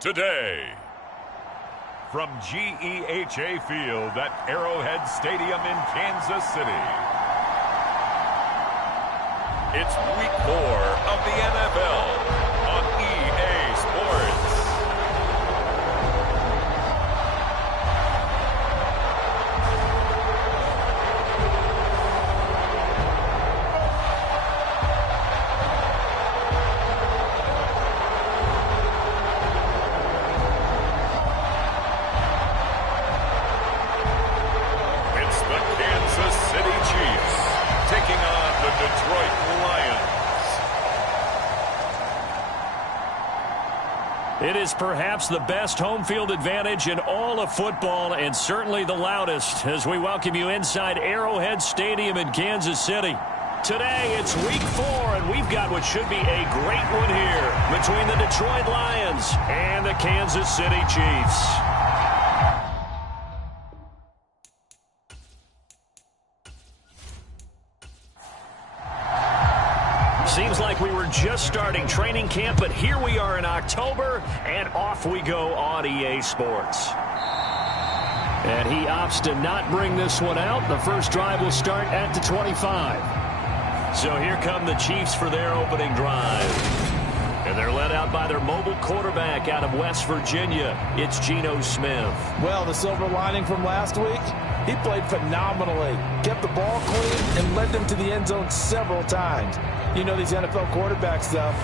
today. From GEHA Field at Arrowhead Stadium in Kansas City, it's Week 4 of the NFL on EA Sports. It is perhaps the best home field advantage in all of football, and certainly the loudest, as we welcome you inside Arrowhead Stadium in Kansas City. Today, it's Week 4, and we've got what should be a great one here between the Detroit Lions and the Kansas City Chiefs. Seems like we were just starting training camp, but here we are in October, and off we go on EA Sports. And he opts to not bring this one out. The first drive will start at the 25. So here come the Chiefs for their opening drive. And they're led out by their mobile quarterback out of West Virginia. It's Geno Smith. Well, the silver lining from last week, he played phenomenally. Kept the ball clean and led them to the end zone several times. You know these NFL quarterbacks, though,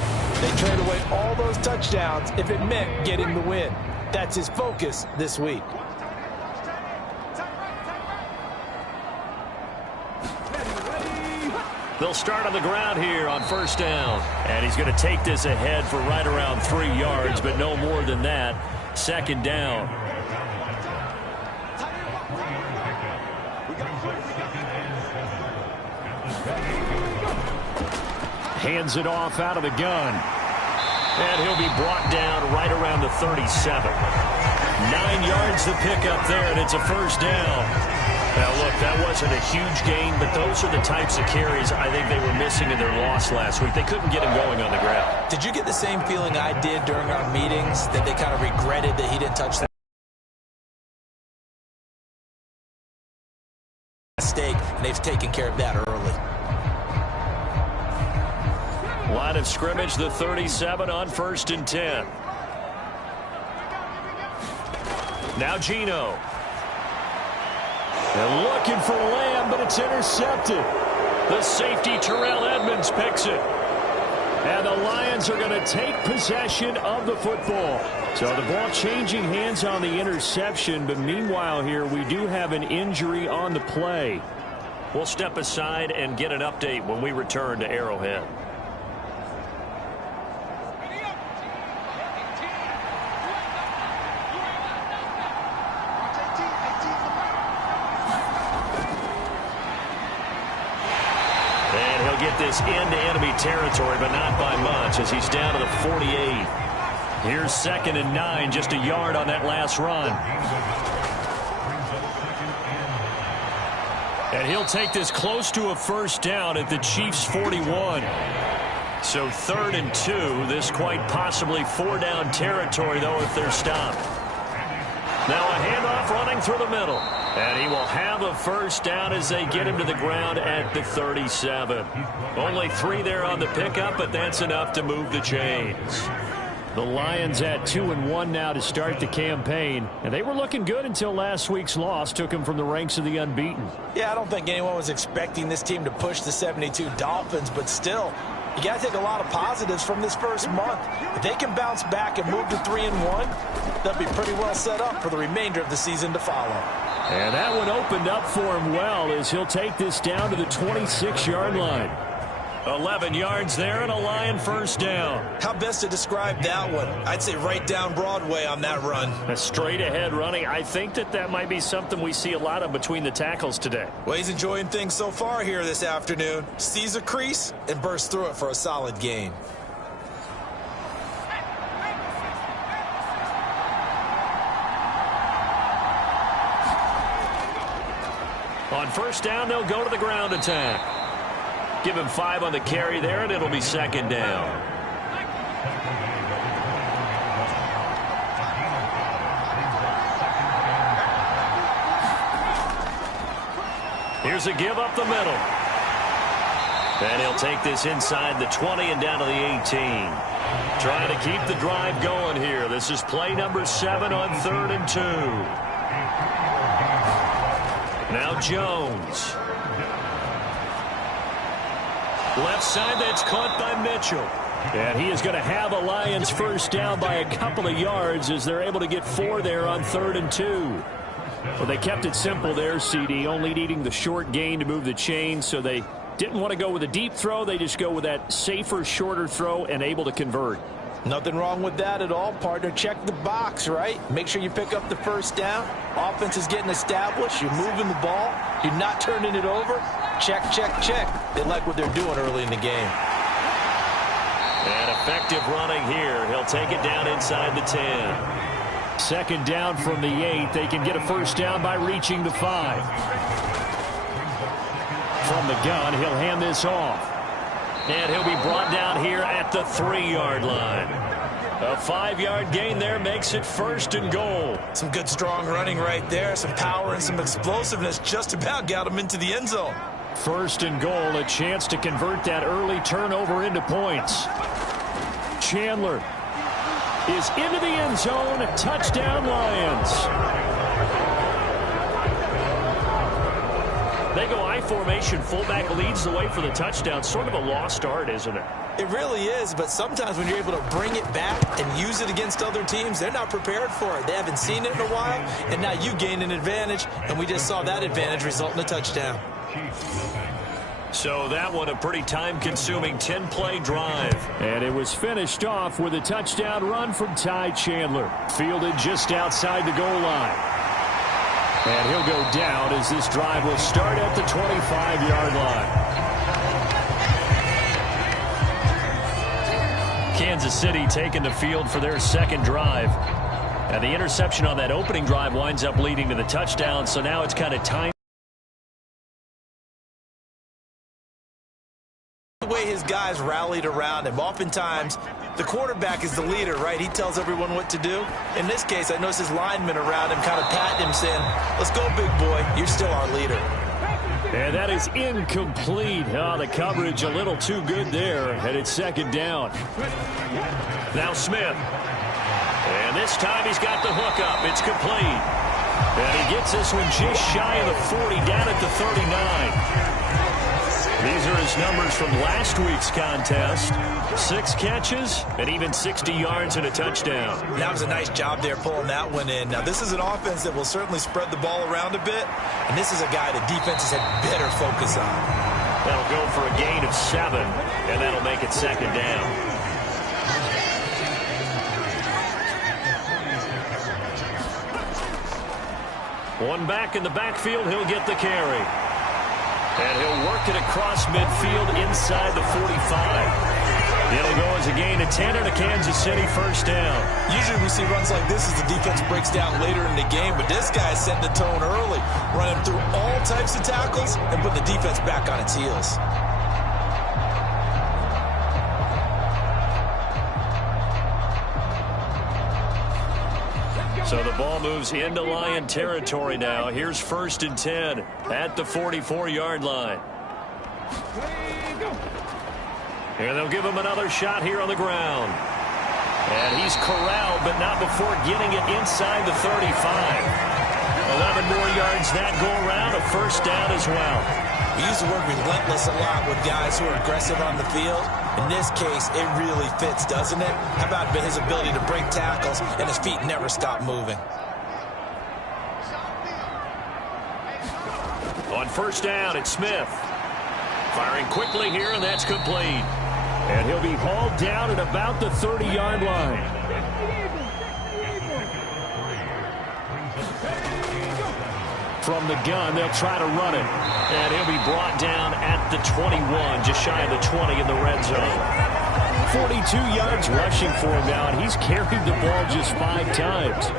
they trade away all those touchdowns if it meant getting the win. That's his focus this week. They'll start on the ground here on first down. And he's going to take this ahead for right around 3 yards, but no more than that. Second down. Hands it off out of the gun. And he'll be brought down right around the 37. 9 yards to pick up there, and it's a first down. Now, look, that wasn't a huge gain, but those are the types of carries I think they were missing in their loss last week. They couldn't get him going on the ground. Did you get the same feeling I did during our meetings, that they kind of regretted that he didn't touch that mistake, and they've taken care of that early? Line of scrimmage, the 37 on 1st and 10. Now Geno. And looking for Lamb, but it's intercepted. The safety, Terrell Edmonds, picks it. And the Lions are going to take possession of the football. So the ball changing hands on the interception, but meanwhile here we do have an injury on the play. We'll step aside and get an update when we return to Arrowhead. Get this into enemy territory, but not by much, as he's down to the 48. Here's 2nd and 9, just a yard on that last run. And he'll take this close to a first down at the Chiefs' 41. So 3rd and 2, this quite possibly 4-down territory, though, if they're stopped. Now a handoff running through the middle. And he will have a first down as they get him to the ground at the 37. Only 3 there on the pickup, but that's enough to move the chains. The Lions at 2-1 now to start the campaign. And they were looking good until last week's loss took them from the ranks of the unbeaten. Yeah, I don't think anyone was expecting this team to push the 72 Dolphins, but still, you got to take a lot of positives from this first month. If they can bounce back and move to 3-1, they'll be pretty well set up for the remainder of the season to follow. And that one opened up for him well as he'll take this down to the 26-yard line. 11 yards there and a Lion first down. How best to describe that one? I'd say right down Broadway on that run. A straight ahead running. I think that might be something we see a lot of between the tackles today. Well, he's enjoying things so far here this afternoon. Sees a crease and bursts through it for a solid gain. On first down, they'll go to the ground attack. Give him 5 on the carry there, and it'll be 2nd down. Here's a give up the middle. And he'll take this inside the 20 and down to the 18. Trying to keep the drive going here. This is play number 7 on 3rd and 2. Now Jones. Left side, that's caught by Mitchell. And he is going to have a Lions first down by a couple of yards as they're able to get 4 there on 3rd and 2. Well, they kept it simple there, CD, only needing the short gain to move the chain, so they didn't want to go with a deep throw. They just go with that safer, shorter throw and able to convert. Nothing wrong with that at all, partner. Check the box, right? Make sure you pick up the first down. Offense is getting established. You're moving the ball. You're not turning it over. Check, check, check. They like what they're doing early in the game. And effective running here. He'll take it down inside the 10. Second down from the 8. They can get a first down by reaching the 5. From the gun, he'll hand this off. And he'll be brought down here at the 3-yard line. A 5-yard gain there makes it 1st and goal. Some good, strong running right there. Some power and some explosiveness just about got him into the end zone. 1st and goal, a chance to convert that early turnover into points. Chandler is into the end zone. Touchdown, Lions. They go I formation. Fullback leads the way for the touchdown. Sort of a lost art, isn't it? It really is, but sometimes when you're able to bring it back and use it against other teams, they're not prepared for it. They haven't seen it in a while, and now you gain an advantage, and we just saw that advantage result in a touchdown. So that one a pretty time-consuming 10-play drive. And it was finished off with a touchdown run from Ty Chandler. Fielded just outside the goal line. And he'll go down as this drive will start at the 25-yard line. Kansas City taking the field for their second drive. And the interception on that opening drive winds up leading to the touchdown. So now it's kind of time. The way his guys rallied around him. Oftentimes, the quarterback is the leader, right? He tells everyone what to do. In this case, I noticed his linemen around him kind of patting him, saying, let's go, big boy. You're still our leader. And that is incomplete. Oh, the coverage a little too good there. And it's second down. Now Smith. And this time he's got the hook up. It's complete. And he gets this one just shy of the 40, down at the 39. These are his numbers from last week's contest. 6 catches and even 60 yards and a touchdown. That was a nice job there pulling that one in. Now, this is an offense that will certainly spread the ball around a bit, and this is a guy that defenses had better focus on. That'll go for a gain of 7, and that'll make it second down. One back in the backfield, he'll get the carry. And he'll work it across midfield inside the 45. It'll go as a gain of 10 and a Kansas City first down. Usually we see runs like this as the defense breaks down later in the game, but this guy is setting the tone early, running through all types of tackles and putting the defense back on its heels. So the ball moves into Lion territory now. Here's 1st and 10 at the 44-yard line. And they'll give him another shot here on the ground. And he's corralled, but not before getting it inside the 35. 11 more yards that go around, a first down as well. We use the word relentless a lot with guys who are aggressive on the field. In this case, it really fits, doesn't it? How about his ability to break tackles and his feet never stop moving? On first down, it's Smith. Firing quickly here, and that's complete. And he'll be hauled down at about the 30-yard line. From the gun, they'll try to run it. And he'll be brought down at the 21, just shy of the 20 in the red zone. 42 yards rushing for him now, and he's carried the ball just 5 times.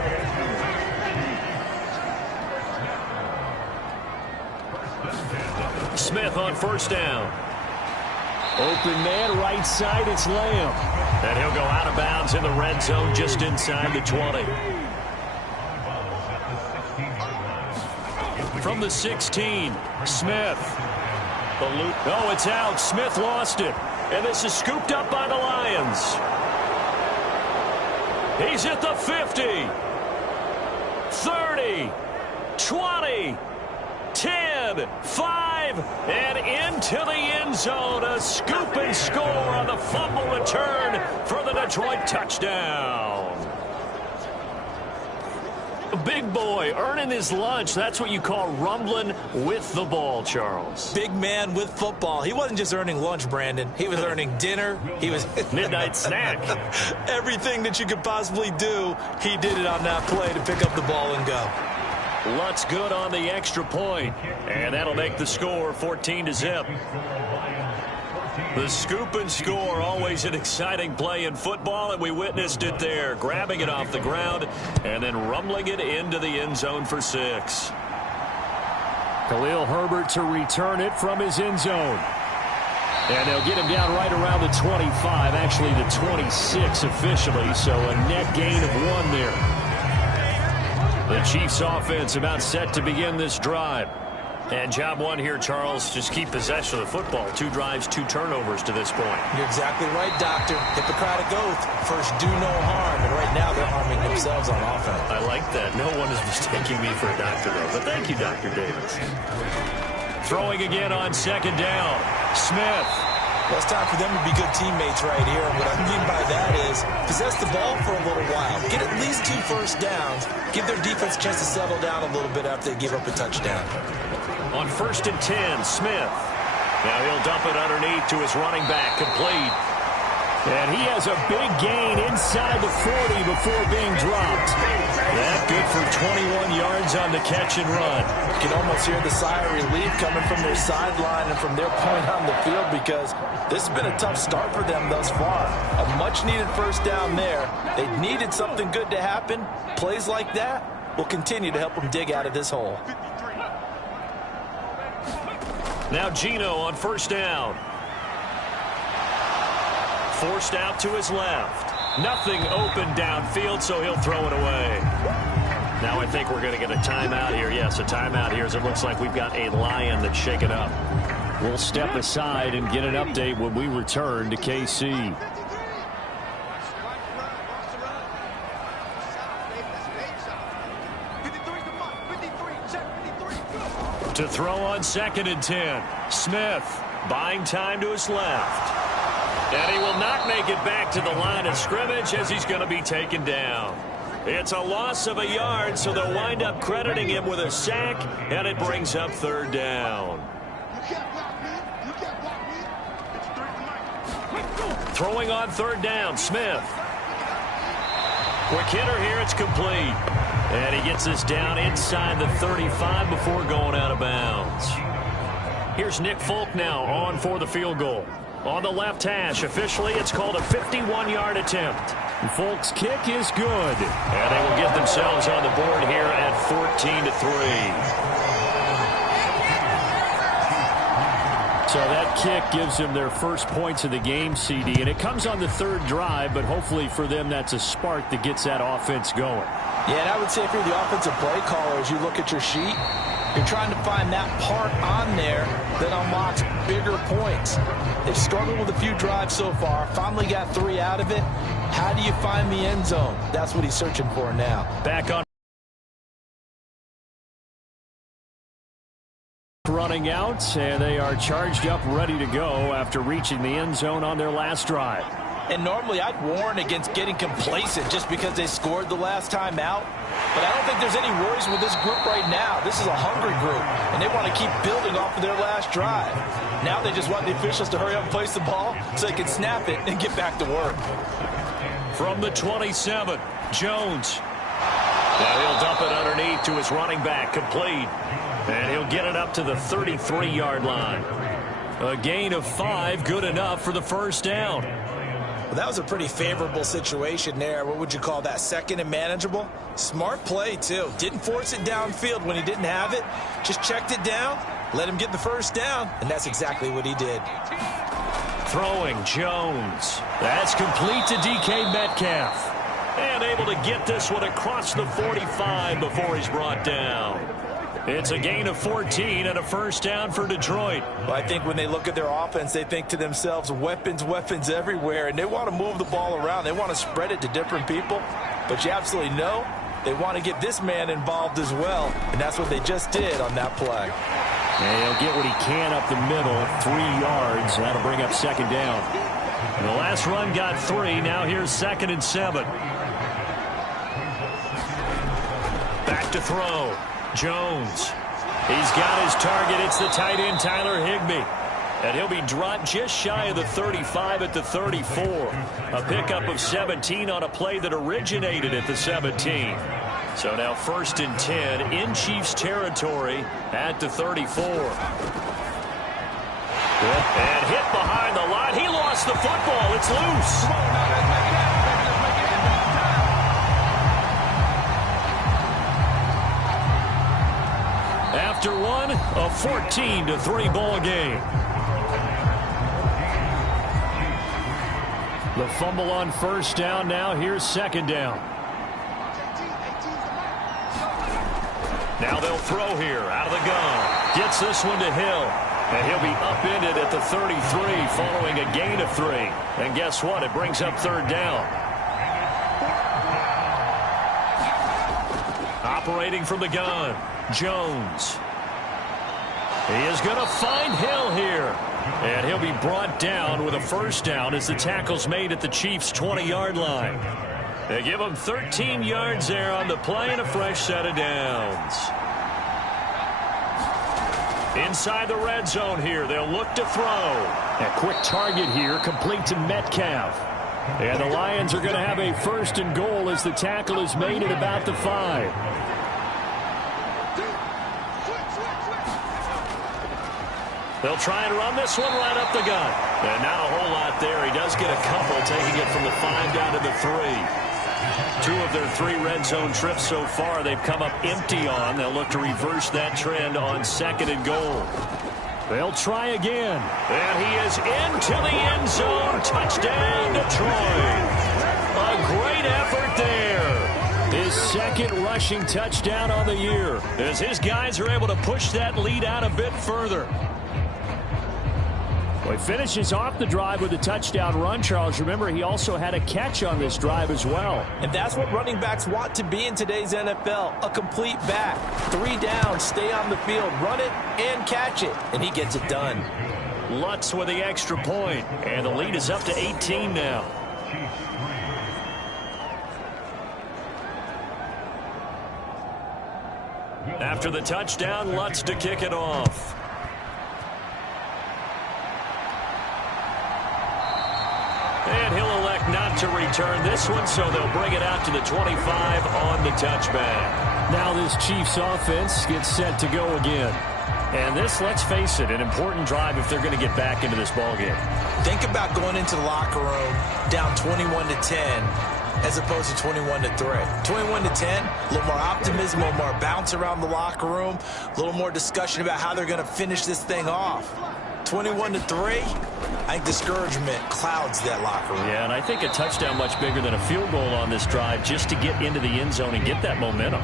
Smith on first down. Open man, right side, it's Lamb. And he'll go out of bounds in the red zone just inside the 20. from the 16. Smith. Oh, it's out. Smith lost it. And this is scooped up by the Lions. He's at the 50. 30. 20. 10, 5, and into the end zone. A scoop and score on the fumble return for the Detroit touchdown. Big boy earning his lunch. That's what you call rumbling with the ball, Charles. Big man with football. He wasn't just earning lunch, Brandon. He was earning dinner. He was midnight snack. Everything that you could possibly do, he did it on that play to pick up the ball and go. Lutz good on the extra point, and that'll make the score 14-0. The scoop and score, always an exciting play in football, and we witnessed it there, grabbing it off the ground and then rumbling it into the end zone for 6. Khalil Herbert to return it from his end zone. And they'll get him down right around the 25, actually the 26 officially, so a net gain of 1 there. The Chiefs offense about set to begin this drive. And job 1 here, Charles, just keep possession of the football. 2 drives, 2 turnovers to this point. You're exactly right, Doctor. Hippocratic oath. First, do no harm. And right now, they're harming themselves on offense. I like that. No one is mistaking me for a doctor, though. But thank you, Dr. Davis. Throwing again on 2nd down. Smith. Well, it's time for them to be good teammates right here. And what I mean by that is possess the ball for a little while. Get at least 2 first downs. Give their defense a chance to settle down a little bit after they give up a touchdown. On 1st and 10, Smith. Now he'll dump it underneath to his running back, complete. And he has a big gain inside the 40 before being dropped. That good for 21 yards on the catch and run. You can almost hear the sigh of relief coming from their sideline and from their point on the field, because this has been a tough start for them thus far. A much-needed first down there. They needed something good to happen. Plays like that will continue to help them dig out of this hole. Now Geno on 1st down. Forced out to his left. Nothing open downfield, so he'll throw it away. Now I think we're going to get a timeout here. Yes, a timeout here, as it looks like we've got a Lion that's shaken up. We'll step aside and get an update when we return to KC. To throw on 2nd and 10. Smith buying time to his left. And he will not make it back to the line of scrimmage as he's going to be taken down. It's a loss of a yard, so they'll wind up crediting him with a sack, and it brings up 3rd down. Throwing on 3rd down, Smith. Quick hitter here, it's complete. And he gets this down inside the 35 before going out of bounds. Here's Nick Folk now on for the field goal. On the left hash, officially, it's called a 51-yard attempt. Folk's kick is good. And they will get themselves on the board here at 14-3. So that kick gives them their first points of the game, CD. And it comes on the 3rd drive, but hopefully for them that's a spark that gets that offense going. Yeah, and I would say if you're the offensive play caller, as you look at your sheet, you're trying to find that part on there that unlocks bigger points. They've struggled with a few drives so far, finally got 3 out of it. How do you find the end zone? That's what he's searching for now. Back on. Running out, and they are charged up, ready to go after reaching the end zone on their last drive. And normally I'd warn against getting complacent just because they scored the last time out. But I don't think there's any worries with this group right now. This is a hungry group, and they want to keep building off of their last drive. Now they just want the officials to hurry up and place the ball so they can snap it and get back to work. From the 27, Jones. Now he'll dump it underneath to his running back, complete. And he'll get it up to the 33-yard line. A gain of 5, good enough for the first down. Well, that was a pretty favorable situation there. What would you call that? 2nd and manageable? Smart play, too. Didn't force it downfield when he didn't have it. Just checked it down, let him get the first down, and that's exactly what he did. Throwing, Jones. That's complete to DK Metcalf. And able to get this one across the 45 before he's brought down. It's a gain of 14 and a first down for Detroit. Well, I think when they look at their offense, they think to themselves, weapons, weapons everywhere, and they want to move the ball around. They want to spread it to different people, but you absolutely know they want to get this man involved as well, and that's what they just did on that play. And he'll get what he can up the middle, 3 yards. That'll bring up second down. And the last run got 3. Now here's 2nd and 7. Back to throw. Jones. He's got his target. It's the tight end, Tyler Higbee. And he'll be dropped just shy of the 35 at the 34. A pickup of 17 on a play that originated at the 17. So now 1st and 10 in Chiefs territory at the 34. And hit behind the line. He lost the football. It's loose. After one, a 14-3 ball game. The fumble on first down. Now here's 2nd down. Now they'll throw here out of the gun. Gets this one to Hill. And he'll be upended at the 33 following a gain of 3. And guess what? It brings up 3rd down. Operating from the gun, Jones. He is going to find Hill here. And he'll be brought down with a first down as the tackle's made at the Chiefs' 20-yard line. They give him 13 yards there on the play and a fresh set of downs. Inside the red zone here, they'll look to throw. A quick target here, complete to Metcalf. And the Lions are going to have a 1st and goal as the tackle is made at about the 5. They'll try and run this one right up the gut. And not a whole lot there. He does get a couple, taking it from the 5 down to the 3. 2 of their 3 red zone trips so far they've come up empty on. They'll look to reverse that trend on 2nd and goal. They'll try again. And he is into the end zone. Touchdown, Detroit. A great effort there. His 2nd rushing touchdown on the year, as his guys are able to push that lead out a bit further. Well, he finishes off the drive with a touchdown run, Charles. Remember, he also had a catch on this drive as well. And that's what running backs want to be in today's NFL, a complete back. 3 down, stay on the field, run it, and catch it. And he gets it done. Lutz with the extra point, and the lead is up to 18 now. After the touchdown, Lutz to kick it off. And he'll elect not to return this one, so they'll bring it out to the 25 on the touchback. Now this Chiefs offense gets set to go again. And this, let's face it, an important drive if they're going to get back into this ballgame. Think about going into the locker room down 21-10 as opposed to 21-3. 21-10, a little more optimism, a little more bounce around the locker room, a little more discussion about how they're going to finish this thing off. 21-3, I think discouragement clouds that locker room. Yeah, and I think a touchdown much bigger than a field goal on this drive just to get into the end zone and get that momentum.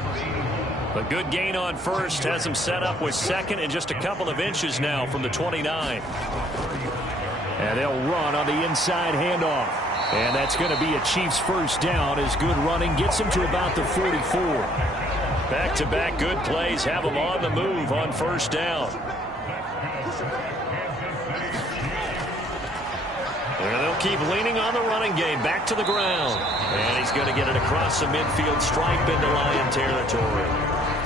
A good gain on first has them set up with 2nd and just a couple of inches now from the 29. And they'll run on the inside handoff. And that's going to be a Chiefs first down as good running gets him to about the 44. Back-to-back good plays have them on the move on first down. And they'll keep leaning on the running game back to the ground. And he's going to get it across the midfield stripe into Lion territory.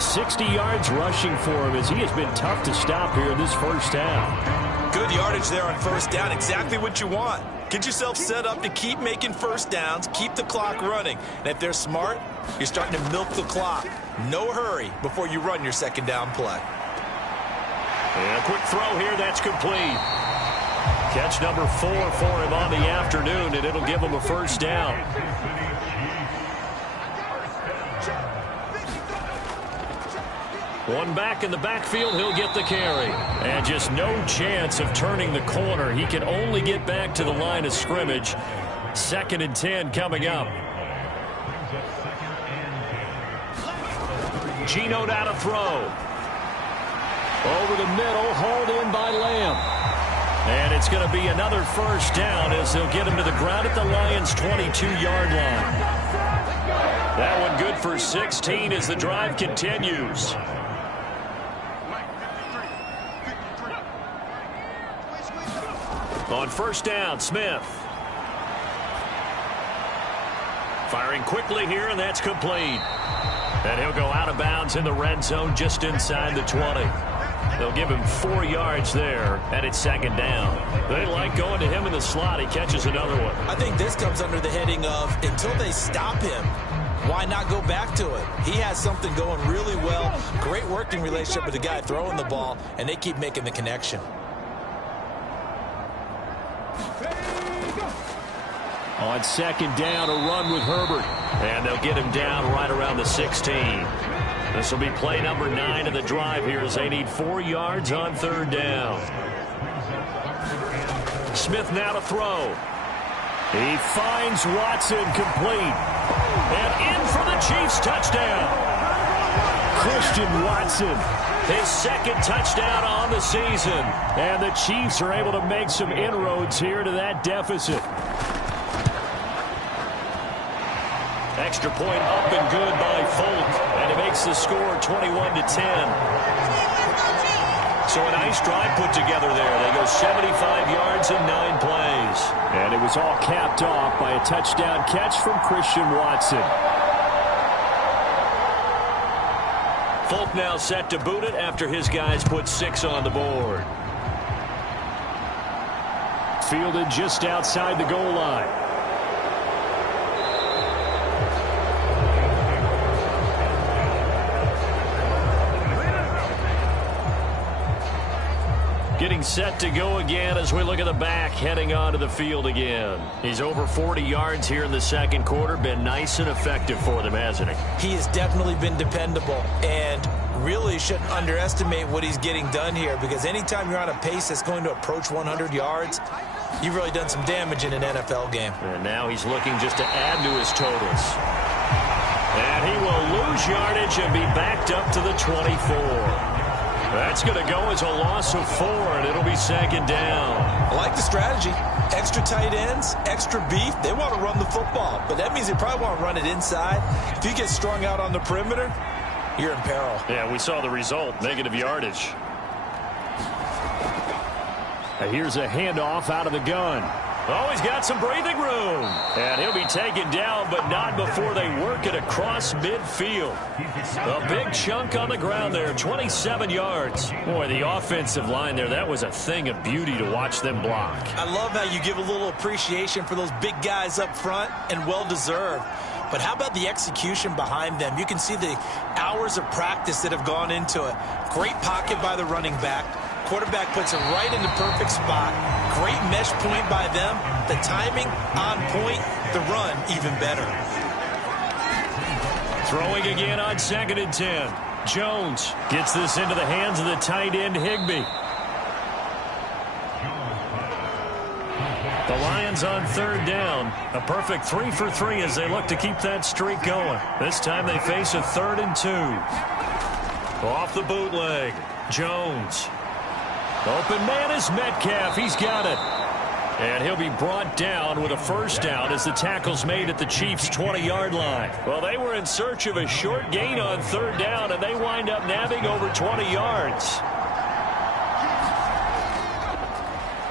60 yards rushing for him as he has been tough to stop here this first half. Good yardage there on first down. Exactly what you want. Get yourself set up to keep making first downs, keep the clock running. And if they're smart, you're starting to milk the clock. No hurry before you run your 2nd down play. And a quick throw here, that's complete. Catch number 4 for him on the afternoon, and it'll give him a first down. One back in the backfield, he'll get the carry. And just no chance of turning the corner. He can only get back to the line of scrimmage. 2nd and 10 coming up. Geno now to throw. Over the middle, hauled in by Lamb. And it's going to be another first down as they'll get him to the ground at the Lions' 22-yard line. That one good for 16 as the drive continues. On first down, Smith. Firing quickly here, and that's complete. And he'll go out of bounds in the red zone just inside the 20. They'll give him 4 yards there, and it's second down. They like going to him in the slot. He catches another one. I think this comes under the heading of until they stop him, why not go back to it? He has something going really well. Great working relationship with the guy throwing the ball, and they keep making the connection. On second down, a run with Herbert. And they'll get him down right around the 16. This will be play number 9 of the drive here as they need 4 yards on third down. Smith now to throw. He finds Watson complete. And in for the Chiefs touchdown. Christian Watson. His second touchdown on the season. And the Chiefs are able to make some inroads here to that deficit. Extra point up and good by Folk. And it makes the score 21-10. So a nice drive put together there. They go 75 yards in 9 plays. And it was all capped off by a touchdown catch from Christian Watson. Folk now set to boot it after his guys put 6 on the board. Fielded just outside the goal line. Getting set to go again as we look at the back heading onto the field again. He's over 40 yards here in the second quarter. Been nice and effective for them, hasn't he? He has definitely been dependable and really shouldn't underestimate what he's getting done here, because anytime you're on a pace that's going to approach 100 yards, you've really done some damage in an NFL game. And now he's looking just to add to his totals. And he will lose yardage and be backed up to the 24. That's going to go as a loss of 4, and it'll be second down. I like the strategy. Extra tight ends, extra beef. They want to run the football, but that means they probably want to run it inside. If you get strung out on the perimeter, you're in peril. Yeah, we saw the result, negative yardage. And here's a handoff out of the gun. Oh, he's got some breathing room. And he'll be taken down, but not before they work it across midfield. A big chunk on the ground there, 27 yards. Boy, the offensive line there, that was a thing of beauty to watch them block. I love how you give a little appreciation for those big guys up front, and well-deserved. But how about the execution behind them? You can see the hours of practice that have gone into it. Great pocket by the running back. Quarterback puts it right in the perfect spot. Great mesh point by them. The timing on point. The run even better. Throwing again on 2nd and 10. Jones gets this into the hands of the tight end Higbee. The Lions on third down. A perfect 3 for 3 as they look to keep that streak going. This time they face a 3rd and 2. Off the bootleg. Jones. Open man is Metcalf. He's got it. And he'll be brought down with a first down as the tackle's made at the Chiefs' 20-yard line. Well, they were in search of a short gain on third down, and they wind up nabbing over 20 yards.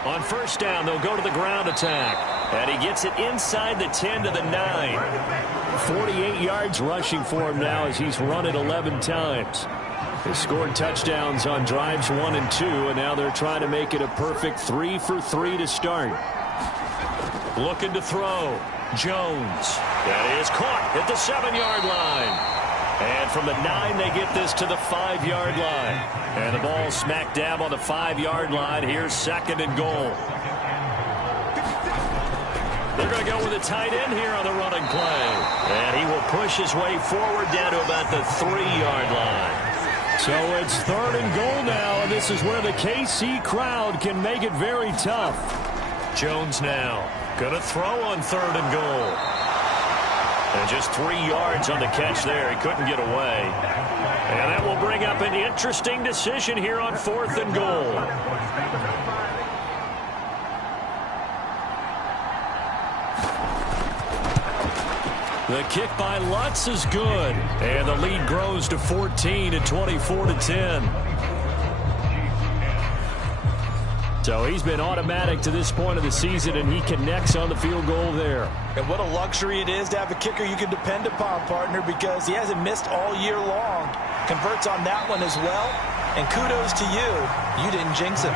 On first down, they'll go to the ground attack. And he gets it inside the 10 to the 9. 48 yards rushing for him now as he's run it 11 times. They scored touchdowns on drives 1 and 2, and now they're trying to make it a perfect 3 for 3 to start. Looking to throw. Jones. That is caught at the 7-yard line. And from the 9, they get this to the 5-yard line. And the ball smack dab on the 5-yard line. Here's 2nd and goal. They're going to go with a tight end here on the running play. And he will push his way forward down to about the 3-yard line. So it's 3rd and goal now, and this is where the KC crowd can make it very tough. Jones now going to throw on 3rd and goal. And just 3 yards on the catch there. He couldn't get away. And that will bring up an interesting decision here on 4th and goal. The kick by Lutz is good. And the lead grows to 14 at 24-10. So he's been automatic to this point of the season, and he connects on the field goal there. And what a luxury it is to have a kicker you can depend upon, partner, because he hasn't missed all year long. Converts on that one as well. And kudos to you. You didn't jinx him.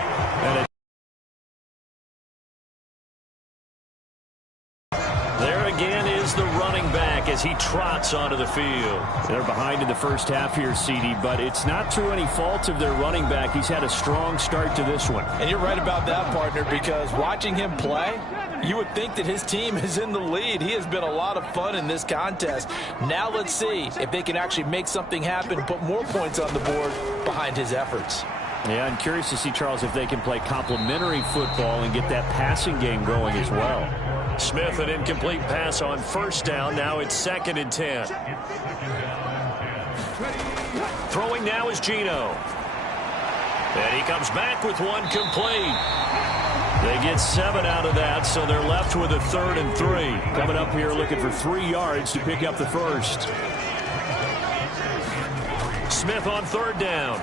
There again is the running back as he trots onto the field. They're behind in the first half here, CD, but it's not through any fault of their running back. He's had a strong start to this one. And you're right about that, partner, because watching him play, you would think that his team is in the lead. He has been a lot of fun in this contest. Now let's see if they can actually make something happen, put more points on the board behind his efforts. Yeah, I'm curious to see, Charles, if they can play complementary football and get that passing game going as well. Smith, an incomplete pass on first down. Now it's 2nd and 10. Throwing now is Geno. And he comes back with one complete. They get 7 out of that, so they're left with a 3rd and 3. Coming up here looking for 3 yards to pick up the first. Smith on 3rd down.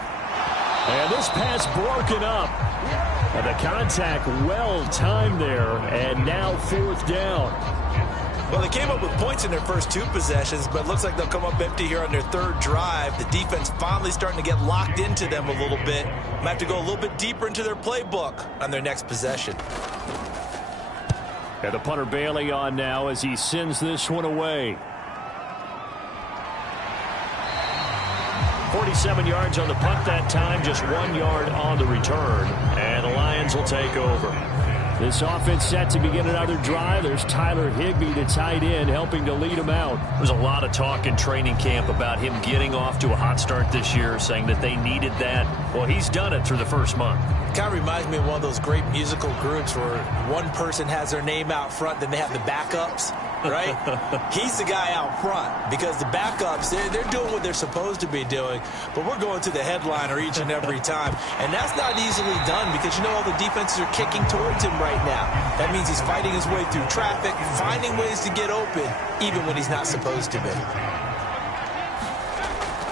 And this pass broken up. And the contact well timed there, and now 4th down. Well, they came up with points in their first 2 possessions, but it looks like they'll come up empty here on their 3rd drive. The defense finally starting to get locked into them a little bit. Might have to go a little bit deeper into their playbook on their next possession. And the punter Bailey on now as he sends this one away. 47 yards on the punt that time, just 1 yard on the return. And the Lions will take over. This offense set to begin another drive. There's Tyler Higbee, the tight end, helping to lead him out. There's a lot of talk in training camp about him getting off to a hot start this year, saying that they needed that. Well, he's done it through the first month. Kind of reminds me of one of those great musical groups where one person has their name out front, then they have the backups, right? He's the guy out front because the backups, they're doing what they're supposed to be doing, but we're going to the headliner each and every time. And that's not easily done because, you know, all the defenses are kicking towards him right now. That means he's fighting his way through traffic, finding ways to get open, even when he's not supposed to be.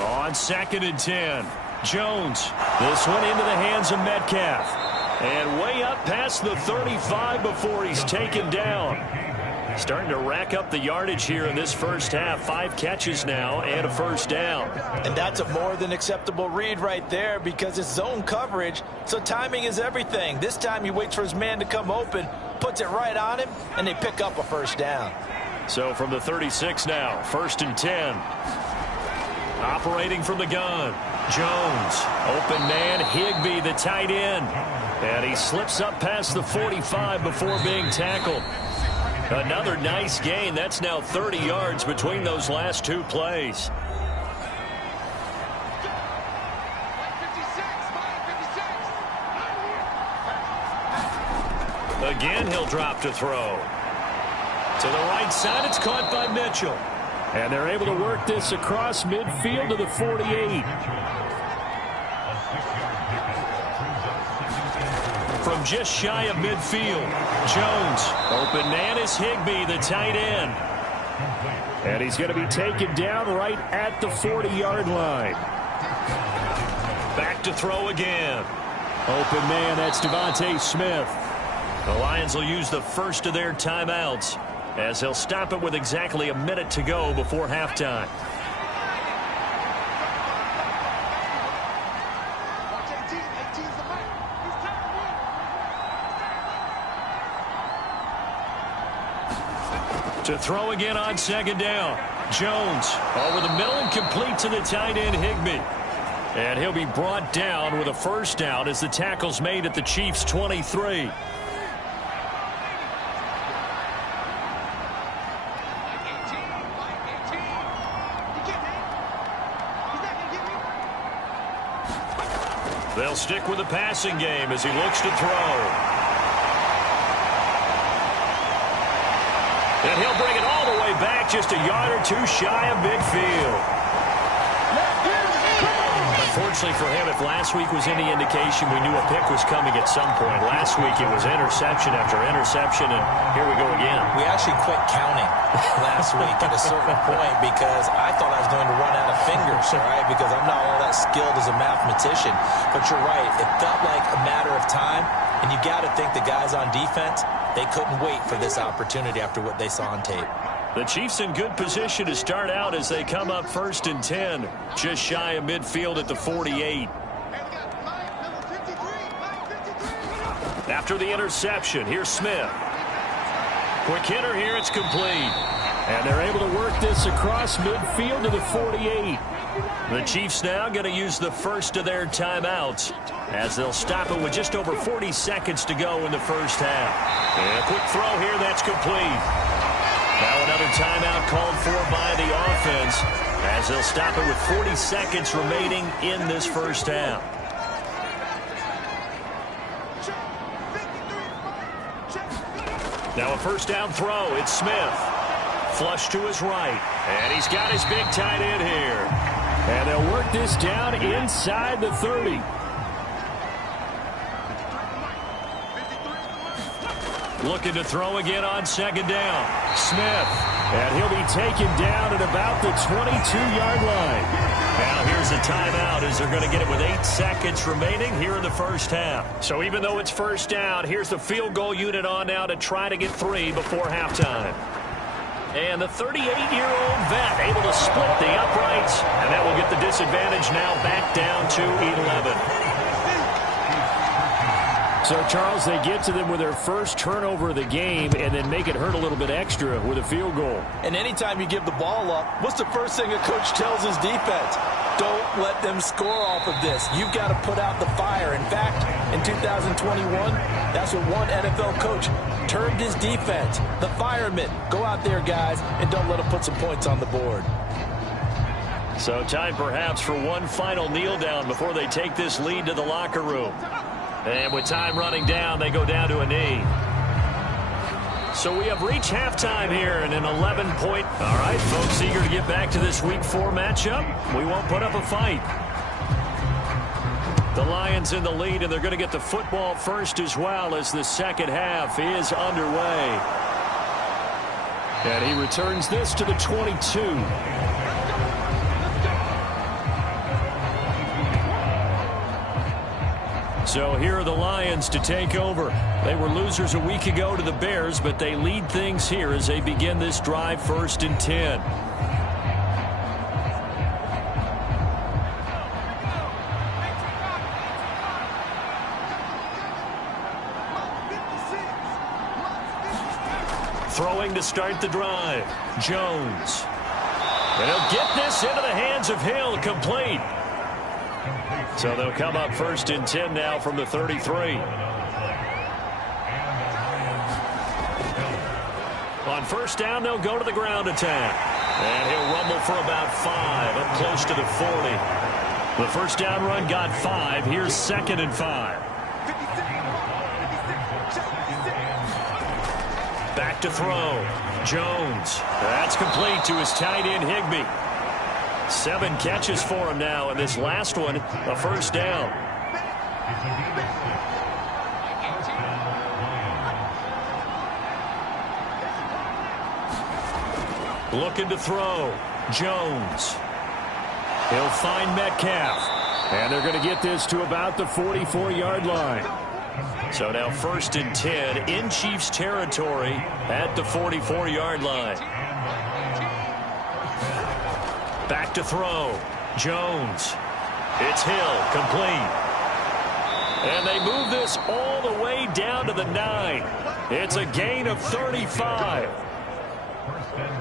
On 2nd and 10. Jones. This one into the hands of Metcalf. And way up past the 35 before he's taken down. Starting to rack up the yardage here in this first half. 5 catches now and a first down. And that's a more than acceptable read right there because it's zone coverage, so timing is everything. This time he waits for his man to come open, puts it right on him, and they pick up a first down. So from the 36 now, 1st and 10. Operating from the gun. Jones, open man, Higbee, the tight end. And he slips up past the 45 before being tackled. Another nice gain. That's now 30 yards between those last 2 plays. Again, he'll drop to throw. To the right side, it's caught by Mitchell. And they're able to work this across midfield to the 48. From just shy of midfield, Jones. Open man is Higbee, the tight end. And he's going to be taken down right at the 40-yard line. Back to throw again. Open man, that's Devontae Smith. The Lions will use the first of their timeouts as they'll stop it with exactly a minute to go before halftime. To throw again on 2nd down. Jones over the middle and complete to the tight end Higbee. And he'll be brought down with a first down as the tackle's made at the Chiefs' 23. They'll stick with the passing game as he looks to throw. And he'll bring it all the way back back just a yard or two shy of midfield. Unfortunately for him, if last week was any indication, we knew a pick was coming at some point. Last week it was interception after interception, and here we go again. We actually quit counting last week at a certain point because I thought I was going to run out of fingers, all right, because I'm not all that skilled as a mathematician. But you're right. It felt like a matter of time, and you got to think the guys on defense, they couldn't wait for this opportunity after what they saw on tape. The Chiefs in good position to start out as they come up 1st and 10, just shy of midfield at the 48. After the interception, here's Smith. Quick hitter here, it's complete. And they're able to work this across midfield to the 48. The Chiefs now going to use the first of their timeouts as they'll stop it with just over 40 seconds to go in the first half. And a quick throw here, that's complete. Now another timeout called for by the offense as they'll stop it with 40 seconds remaining in this first half. Now a first down throw. It's Smith. Flush to his right. And he's got his big tight end here. And they'll work this down inside the 30. Looking to throw again on second down. Smith. And he'll be taken down at about the 22-yard line. Now here's a timeout as they're going to get it with 8 seconds remaining here in the first half. So even though it's first down, here's the field goal unit on now to try to get 3 before halftime. And the 38-year-old vet able to split the uprights, and that will get the disadvantage now back down to 11. So, Charles, they get to them with their first turnover of the game and then make it hurt a little bit extra with a field goal. And anytime you give the ball up, what's the first thing a coach tells his defense? Don't let them score off of this. You've got to put out the fire. In fact, in 2021, that's what one NFL coach termed his defense. The firemen. Go out there, guys, and don't let them put some points on the board. So time perhaps for one final kneel down before they take this lead to the locker room. And with time running down, they go down to a knee. So we have reached halftime here in an 11-point. All right, folks, eager to get back to this Week 4 matchup. We won't put up a fight. The Lions in the lead, and they're going to get the football first as well as the second half is underway. And he returns this to the 22. So here are the Lions to take over. They were losers a week ago to the Bears, but they lead things here as they begin this drive 1st and 10. Throwing to start the drive. Jones. And he'll get this into the hands of Hill, complete. So they'll come up 1st and 10 now from the 33. On first down, they'll go to the ground attack. And he'll rumble for about 5, up close to the 40. The first down run got 5. Here's 2nd and 5. Back to throw. Jones. That's complete to his tight end, Higbee. 7 catches for him now, and this last one, a first down. Looking to throw. Jones. He'll find Metcalf. And they're going to get this to about the 44-yard line. So now 1st and 10 in Chiefs territory at the 44-yard line. Back to throw. Jones. It's Hill, complete. And they move this all the way down to the 9. It's a gain of 35.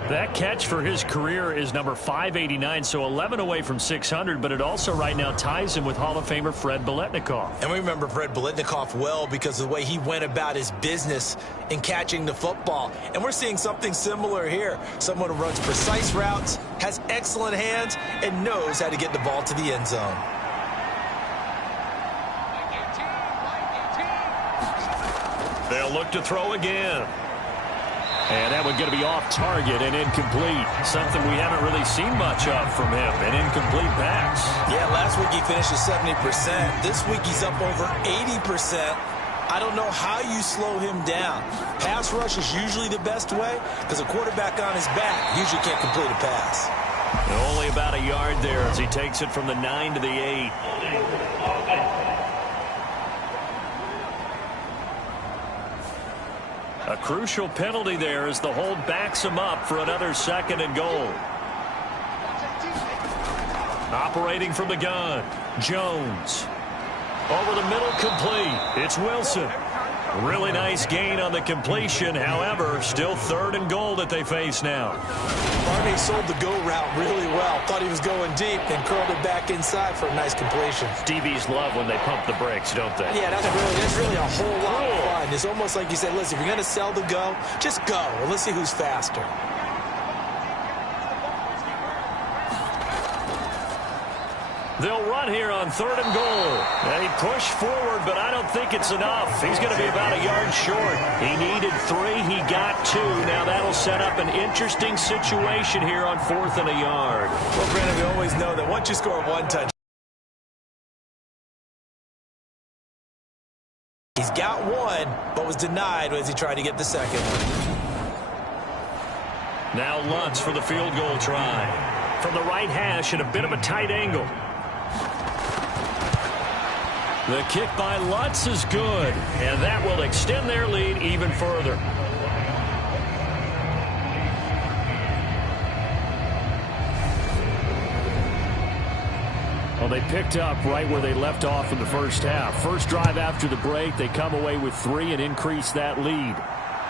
That catch for his career is number 589, so 11 away from 600, but it also right now ties him with Hall of Famer Fred Biletnikoff. And we remember Fred Biletnikoff well because of the way he went about his business in catching the football. And we're seeing something similar here. Someone who runs precise routes, has excellent hands, and knows how to get the ball to the end zone. They'll look to throw again. And that one going to be off target and incomplete. Something we haven't really seen much of from him, an incomplete pass. Yeah, last week he finished at 70%. This week he's up over 80%. I don't know how you slow him down. Pass rush is usually the best way because a quarterback on his back usually can't complete a pass. And only about a yard there as he takes it from the 9 to the 8. A crucial penalty there as the hold backs him up for another 2nd and goal. Operating from the gun, Jones. Over the middle, complete. It's Wilson. Really nice gain on the completion. However, still 3rd and goal that they face now. Barney sold the go route really well. Thought he was going deep and curled it back inside for a nice completion. DBs love when they pump the brakes, don't they? Yeah, that's really a whole lot of fun. It's almost like you said, listen, if you're going to sell the go, just go. And let's see who's faster. They'll run here on 3rd and goal. They push forward, but I don't think it's enough. He's going to be about a yard short. He needed 3. He got 2. Now that'll set up an interesting situation here on 4th and a yard. Well, Brandon, we always know that once you score 1 touchdown, he's got 1, but was denied as he tried to get the 2nd one. Now Lutz for the field goal try. From the right hash at a bit of a tight angle. The kick by Lutz is good, and that will extend their lead even further. Well, they picked up right where they left off in the first half. First drive after the break, they come away with 3 and increase that lead.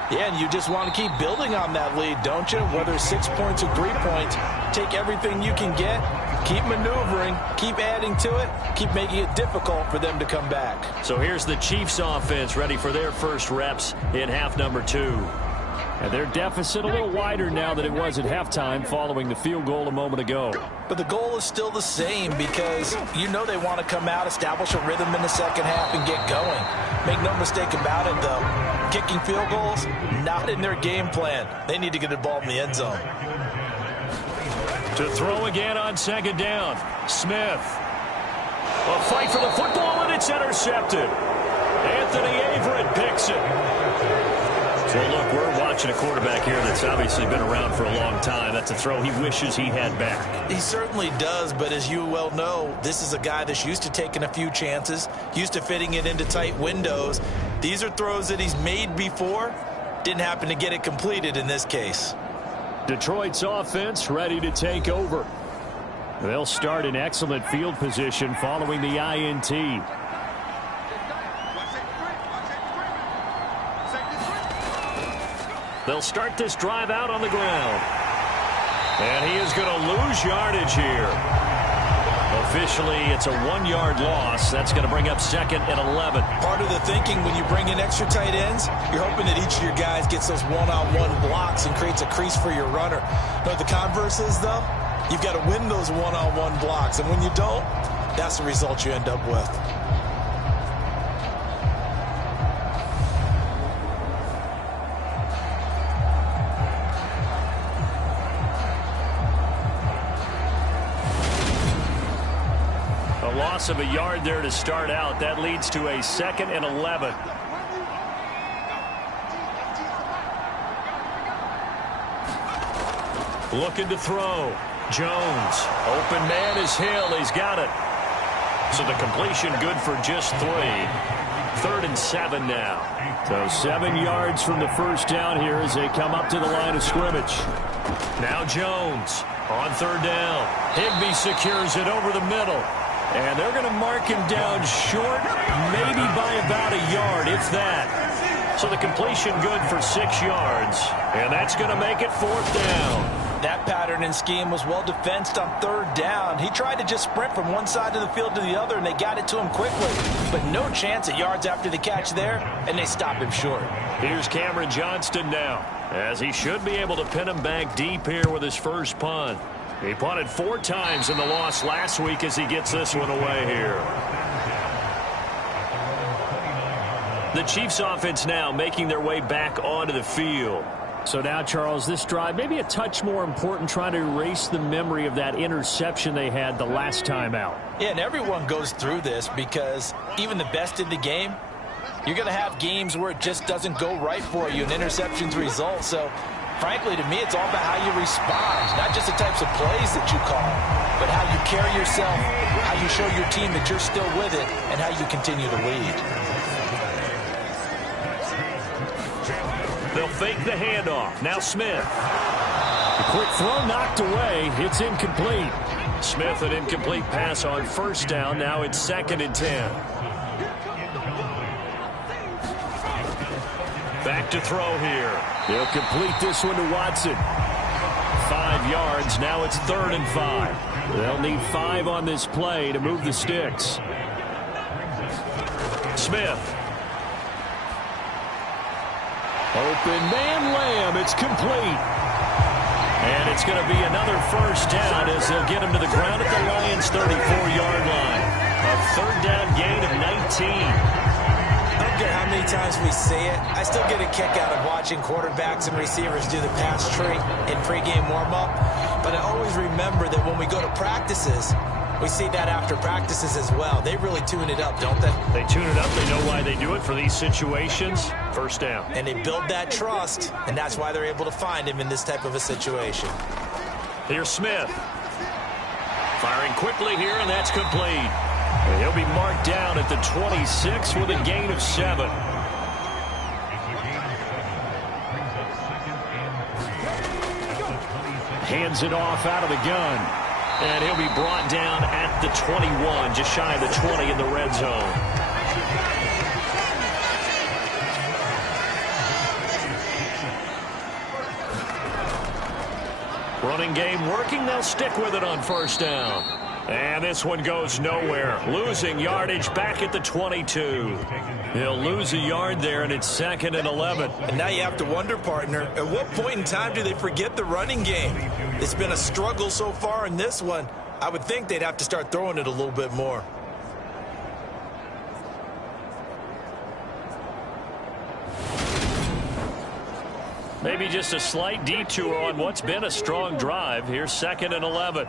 Yeah, and you just want to keep building on that lead, don't you? Whether it's 6 points or 3 points, take everything you can get, keep maneuvering, keep adding to it, keep making it difficult for them to come back. So here's the Chiefs offense ready for their first reps in half number 2. And their deficit a little wider now than it was at halftime following the field goal a moment ago. But the goal is still the same because you know they want to come out, establish a rhythm in the second half, and get going. Make no mistake about it, though. Kicking field goals, not in their game plan. They need to get the ball in the end zone. To throw again on 2nd down. Smith. A fight for the football, and it's intercepted. Anthony Averett picks it. So, look, we're watching a quarterback here that's obviously been around for a long time. That's a throw he wishes he had back. He certainly does, but as you well know, this is a guy that's used to taking a few chances, used to fitting it into tight windows. These are throws that he's made before. Didn't happen to get it completed in this case. Detroit's offense ready to take over. They'll start in excellent field position following the INT. They'll start this drive out on the ground. And he is going to lose yardage here. Officially, it's a 1-yard loss. That's going to bring up 2nd and 11. Part of the thinking when you bring in extra tight ends, you're hoping that each of your guys gets those one-on-one blocks and creates a crease for your runner. But the converse is, though, you've got to win those one-on-one blocks. And when you don't, that's the result you end up with. Loss of a yard there to start out. That leads to a 2nd and 11. Looking to throw. Jones. Open man is Hill. He's got it. So the completion good for just 3. 3rd and 7 now. So 7 yards from the first down here as they come up to the line of scrimmage. Now Jones on 3rd down. Higbee secures it over the middle. And they're going to mark him down short, maybe by about a yard, if that. So the completion good for 6 yards. And that's going to make it 4th down. That pattern and scheme was well defensed on 3rd down. He tried to just sprint from one side of the field to the other, and they got it to him quickly. But no chance at yards after the catch there, and they stopped him short. Here's Cameron Johnston now, as he should be able to pin him back deep here with his first punt. He punted 4 times in the loss last week as he gets this one away here. The Chiefs offense now making their way back onto the field. So now, Charles, this drive maybe a touch more important, trying to erase the memory of that interception they had the last time out. Yeah, and everyone goes through this because even the best in the game, you're going to have games where it just doesn't go right for you and interceptions result. So, frankly, to me, it's all about how you respond, not just the types of plays that you call, but how you carry yourself, how you show your team that you're still with it, and how you continue to lead. They'll fake the handoff. Now Smith. The quick throw knocked away. It's incomplete. Smith, an incomplete pass on first down. Now it's 2nd and 10. Back to throw here. They'll complete this one to Watson. 5 yards. Now it's 3rd and 5. They'll need 5 on this play to move the sticks. Smith. Open man, Lamb. It's complete. And it's going to be another first down as they'll get him to the ground at the Lions' 34-yard line. A 3rd down gain of 19. I don't care how many times we say it, I still get a kick out of watching quarterbacks and receivers do the pass tree in pregame warm-up. But I always remember that when we go to practices, we see that after practices as well. They really tune it up, don't they? They tune it up. They know why they do it for these situations. First down. And they build that trust, and that's why they're able to find him in this type of a situation. Here's Smith. Firing quickly here, and that's complete. And he'll be marked down at the 26 with a gain of 7. Hands it off out of the gun. And he'll be brought down at the 21, just shy of the 20 in the red zone. Running game working. They'll stick with it on first down. And this one goes nowhere. Losing yardage back at the 22. He'll lose a yard there, and it's 2nd and 11. And now you have to wonder, partner, at what point in time do they forget the running game? It's been a struggle so far in this one. I would think they'd have to start throwing it a little bit more. Maybe just a slight detour on what's been a strong drive. Here's 2nd and 11.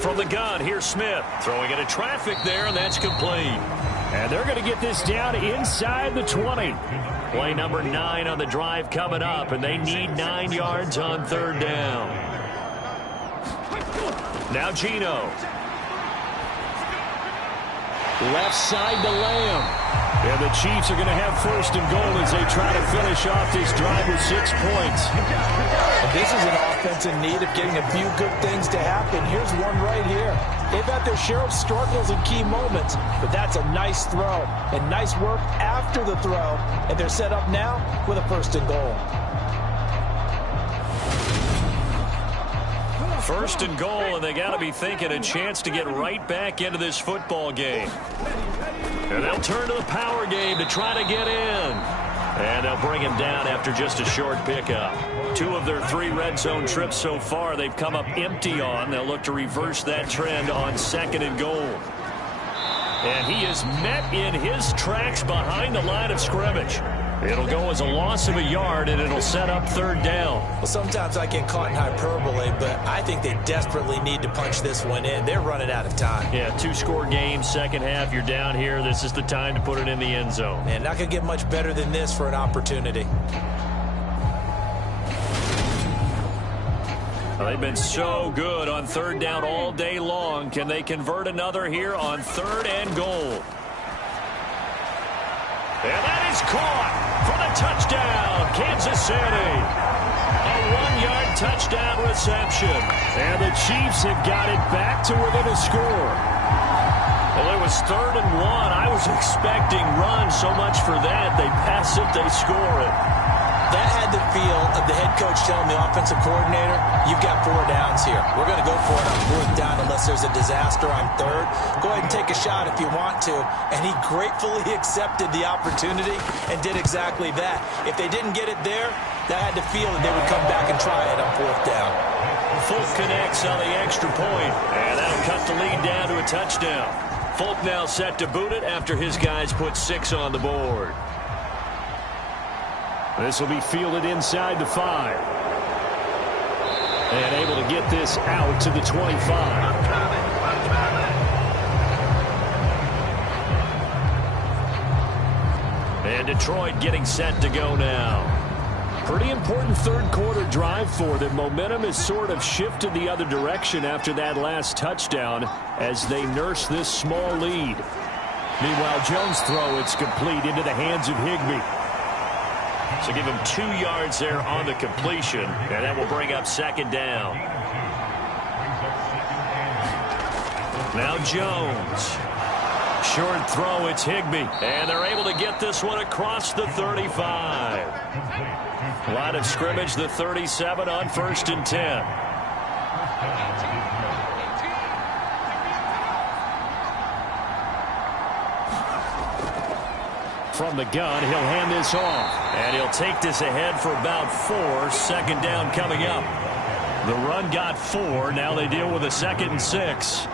From the gun, here's Smith. Throwing into traffic there, and that's complete. And they're going to get this down inside the 20. Play number 9 on the drive coming up, and they need 9 yards on 3rd down. Now Gino. Left side to Lamb. And the Chiefs are going to have 1st and goal as they try to finish off this drive with 6 points. And this is an offense in need of getting a few good things to happen. Here's one right here. They've had their share of struggles in key moments, but that's a nice throw and nice work after the throw. And they're set up now with a 1st and goal. 1st and goal, and they got to be thinking a chance to get right back into this football game. And they'll turn to the power game to try to get in. And they'll bring him down after just a short pickup. 2 of their 3 red zone trips so far they've come up empty on. They'll look to reverse that trend on 2nd and goal. And he is met in his tracks behind the line of scrimmage. It'll go as a loss of a yard, and it'll set up 3rd down. Well, sometimes I get caught in hyperbole, but I think they desperately need to punch this one in. They're running out of time. Yeah, 2-score game, second half, you're down here. This is the time to put it in the end zone. Man, not going to get much better than this for an opportunity. Well, they've been so good on 3rd down all day long. Can they convert another here on 3rd and goal? And that is caught for the touchdown, Kansas City. A 1-yard touchdown reception. And the Chiefs have got it back to within a score. Well, it was 3rd and 1. I was expecting runs, so much for that. They pass it, they score it. That had the feel of the head coach telling the offensive coordinator, you've got 4 downs here. We're going to go for it on 4th down unless there's a disaster on 3rd. Go ahead and take a shot if you want to. And he gratefully accepted the opportunity and did exactly that. If they didn't get it there, that had the feel that they would come back and try it on 4th down. Folk connects on the extra point, and that'll cut the lead down to a touchdown. Folk now set to boot it after his guys put 6 on the board. This will be fielded inside the 5. And able to get this out to the 25. And Detroit getting set to go now. Pretty important third quarter drive for them. Momentum has sort of shifted the other direction after that last touchdown as they nurse this small lead. Meanwhile, Jones' throw, it's complete into the hands of Higbee. So give him 2 yards there on the completion, and that will bring up second down. Now Jones. Short throw, it's Higbee. And they're able to get this one across the 35. Line of scrimmage, the 37 on 1st and 10. From the gun, he'll hand this off. And he'll take this ahead for about 4. Second down coming up. The run got 4. Now they deal with a 2nd and 6.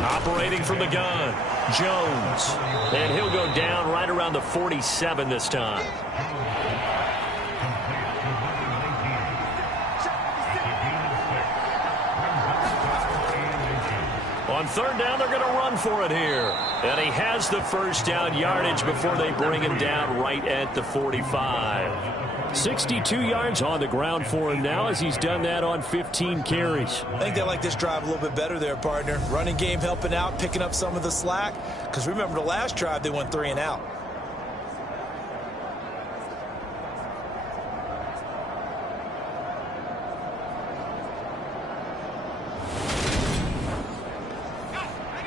Operating from the gun, Jones. And he'll go down right around the 47 this time. On 3rd down, they're going to run for it here. And he has the first down yardage before they bring him down right at the 45. 62 yards on the ground for him now as he's done that on 15 carries. I think they like this drive a little bit better there, partner. Running game helping out, picking up some of the slack. Because remember the last drive, they went 3 and out.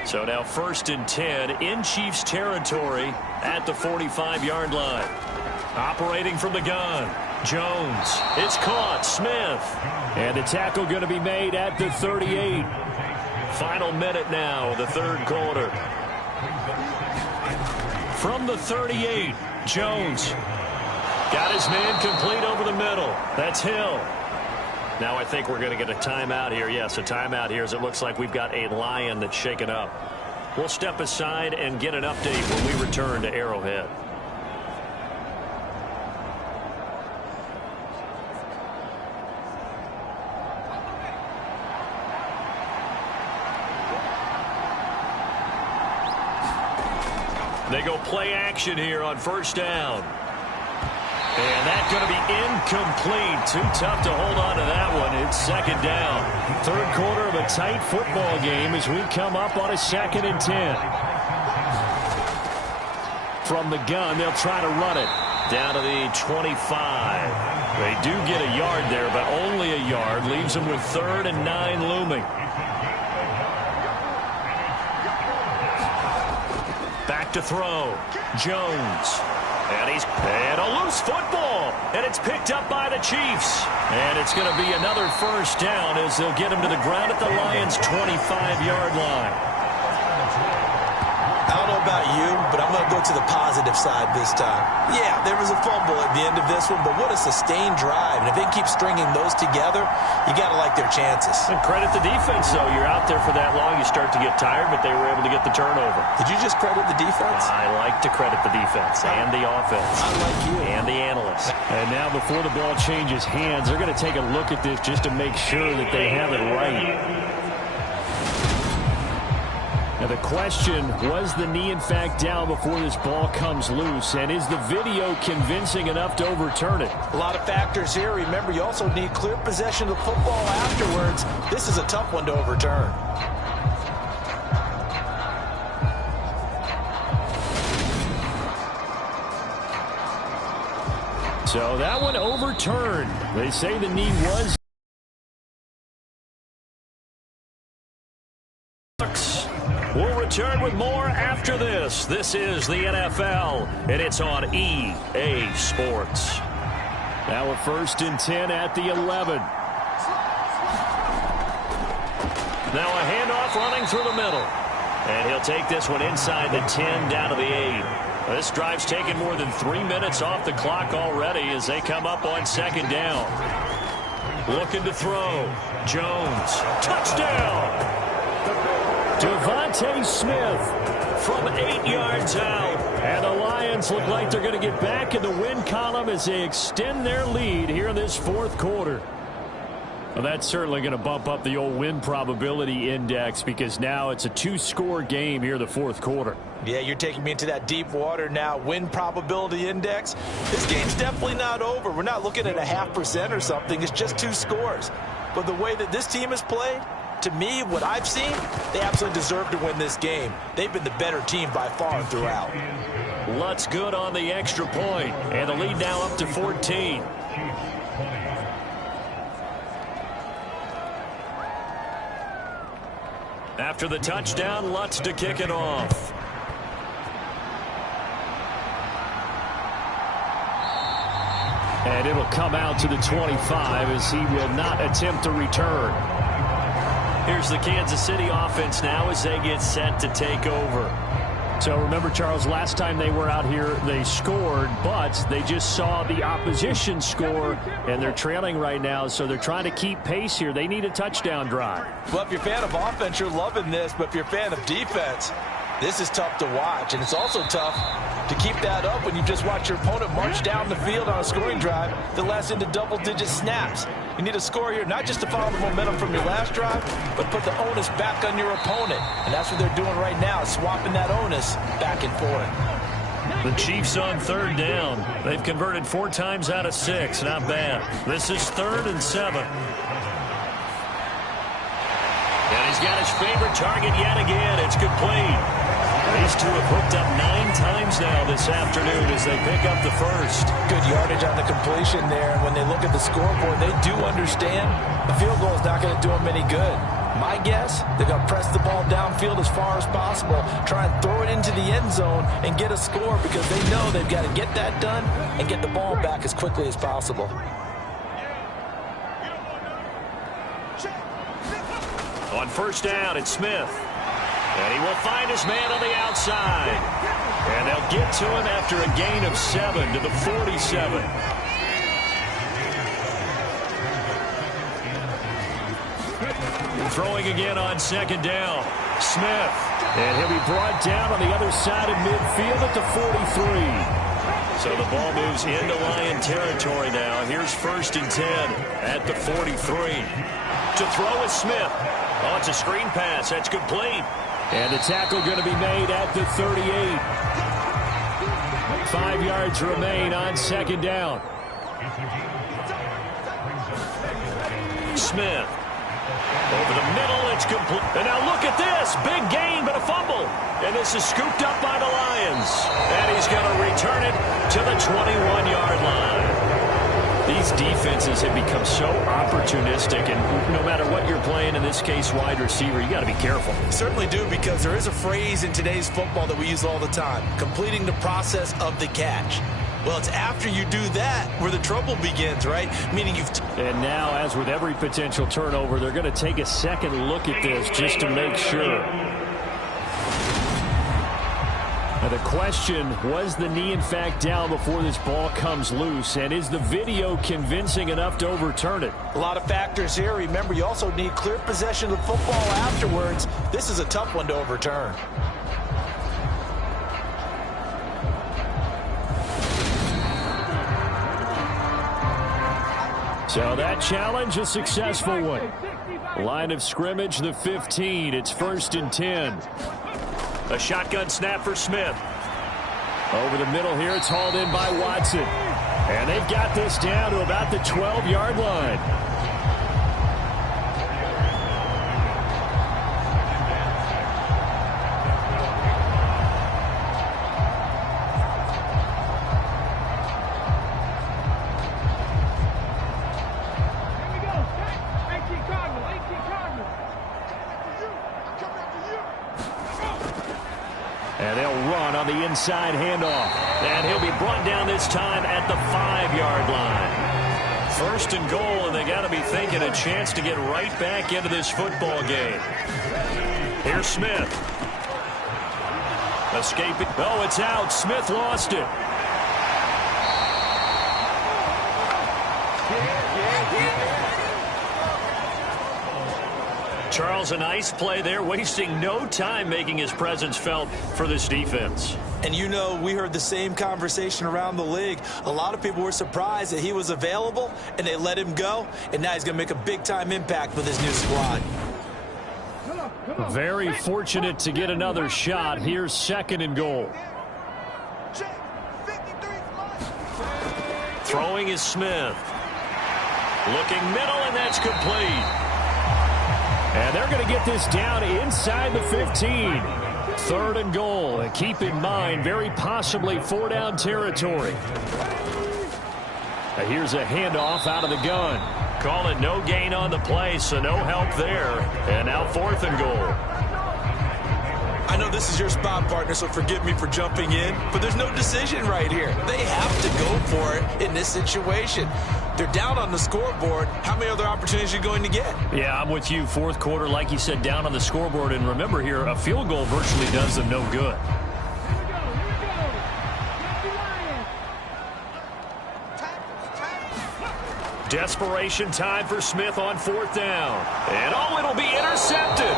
So now 1st and 10 in Chiefs territory at the 45-yard line. Operating from the gun, Jones. It's caught, Smith. And the tackle going to be made at the 38. Final minute now, the 3rd quarter. From the 38, Jones. Got his man complete over the middle. That's Hill. Now I think we're going to get a timeout here. Yes, a timeout here as it looks like we've got a Lion that's shaken up. We'll step aside and get an update when we return to Arrowhead. They go play action here on 1st down. And that's going to be incomplete. Too tough to hold on to that one. It's 2nd down. 3rd quarter of a tight football game as we come up on a 2nd and 10. From the gun, they'll try to run it. Down to the 25. They do get a yard there, but only a yard. Leaves them with 3rd and 9 looming. Back to throw. Jones. And a loose football. And it's picked up by the Chiefs. And it's going to be another 1st down as they'll get him to the ground at the Lions' 25-yard line. I don't know about you, but I'm going to go to the positive side this time. Yeah, there was a fumble at the end of this one, but what a sustained drive. And if they keep stringing those together, you got to like their chances. And credit the defense, though. You're out there for that long, you start to get tired, but they were able to get the turnover. Did you just credit the defense? I like to credit the defense and the offense. I like you. And the analysts. And now before the ball changes hands, they're going to take a look at this just to make sure that they have it right. Now the question, was the knee in fact down before this ball comes loose? And is the video convincing enough to overturn it? A lot of factors here. Remember, you also need clear possession of the football afterwards. This is a tough one to overturn. So that one overturned. They say the knee was. We'll return with more after this. This is the NFL, and it's on EA Sports. Now a 1st and 10 at the 11. Now a handoff running through the middle. And he'll take this one inside the 10 down to the 8. This drive's taken more than 3 minutes off the clock already as they come up on 2nd down. Looking to throw. Jones. Touchdown! Devontae Smith from 8 yards out. And the Lions look like they're going to get back in the win column as they extend their lead here in this fourth quarter. Well, that's certainly going to bump up the old win probability index because now it's a two-score game here in the fourth quarter. Yeah, you're taking me into that deep water now. Win probability index. This game's definitely not over. We're not looking at a 0.5% or something. It's just 2 scores. But the way that this team has played, to me, what I've seen, they absolutely deserve to win this game. They've been the better team by far throughout. Lutz good on the extra point, and the lead now up to 14. After the touchdown, Lutz to kick it off. And it'll come out to the 25 as he will not attempt to return. Here's the Kansas City offense now as they get set to take over. So remember, Charles, last time they were out here, they scored, but they just saw the opposition score, and they're trailing right now, so they're trying to keep pace here. They need a touchdown drive. Well, if you're a fan of offense, you're loving this, but if you're a fan of defense, this is tough to watch, and it's also tough to keep that up when you just watch your opponent march down the field on a scoring drive that lasts into double-digit snaps. You need a score here, not just to follow the momentum from your last drive, but put the onus back on your opponent. And that's what they're doing right now, swapping that onus back and forth. The Chiefs on third down. They've converted 4 times out of 6. Not bad. This is 3rd and 7. And he's got his favorite target yet again. It's complete. These two have hooked up 9 times now this afternoon as they pick up the first. Good yardage on the completion there. When they look at the scoreboard, they do understand the field goal is not going to do them any good. My guess, they're going to press the ball downfield as far as possible, try and throw it into the end zone and get a score because they know they've got to get that done and get the ball back as quickly as possible. On first down, it's Smith. And he will find his man on the outside. And they'll get to him after a gain of 7 to the 47. Throwing again on second down. Smith. And he'll be brought down on the other side of midfield at the 43. So the ball moves into Lion territory now. Here's 1st and 10 at the 43. To throw is Smith. Oh, it's a screen pass. That's complete. And the tackle going to be made at the 38. 5 yards remain on second down. Smith. Over the middle, it's complete. And now look at this. Big gain, but a fumble. And this is scooped up by the Lions. And he's going to return it to the 21-yard line. These defenses have become so opportunistic, and no matter what you're playing, in this case, wide receiver, you got to be careful. Certainly do, because there is a phrase in today's football that we use all the time, completing the process of the catch. Well, it's after you do that where the trouble begins, right? Meaning And now, as with every potential turnover, they're going to take a second look at this just to make sure. Now the question, was the knee in fact down before this ball comes loose? And is the video convincing enough to overturn it? A lot of factors here. Remember, you also need clear possession of the football afterwards. This is a tough one to overturn. So that challenge, a successful one. Line of scrimmage, the 15. It's 1st and 10. A shotgun snap for Smith. Over the middle here, it's hauled in by Watson. And they've got this down to about the 12-yard line. And they'll run on the inside handoff. And he'll be brought down this time at the 5-yard line. 1st and goal, and they got to be thinking a chance to get right back into this football game. Here's Smith. Escaping. Oh, it's out. Smith lost it. Charles, a nice play there, wasting no time making his presence felt for this defense. And you know, we heard the same conversation around the league. A lot of people were surprised that he was available, and they let him go, and now he's going to make a big-time impact with his new squad. Very fortunate to get another shot. Here's 2nd and goal. Throwing is Smith. Looking middle, and that's complete. And they're going to get this down inside the 15. 3rd and goal. And keep in mind, very possibly 4-down territory. And here's a handoff out of the gun. Call it no gain on the play, so no help there. And now 4th and goal. I know this is your spot, partner, so forgive me for jumping in, but there's no decision right here. They have to go for it in this situation. They're down on the scoreboard. How many other opportunities are you going to get? Yeah, I'm with you. 4th quarter, like you said, down on the scoreboard. And remember here, a field goal virtually does them no good. Desperation time for Smith on 4th down. And it'll be intercepted.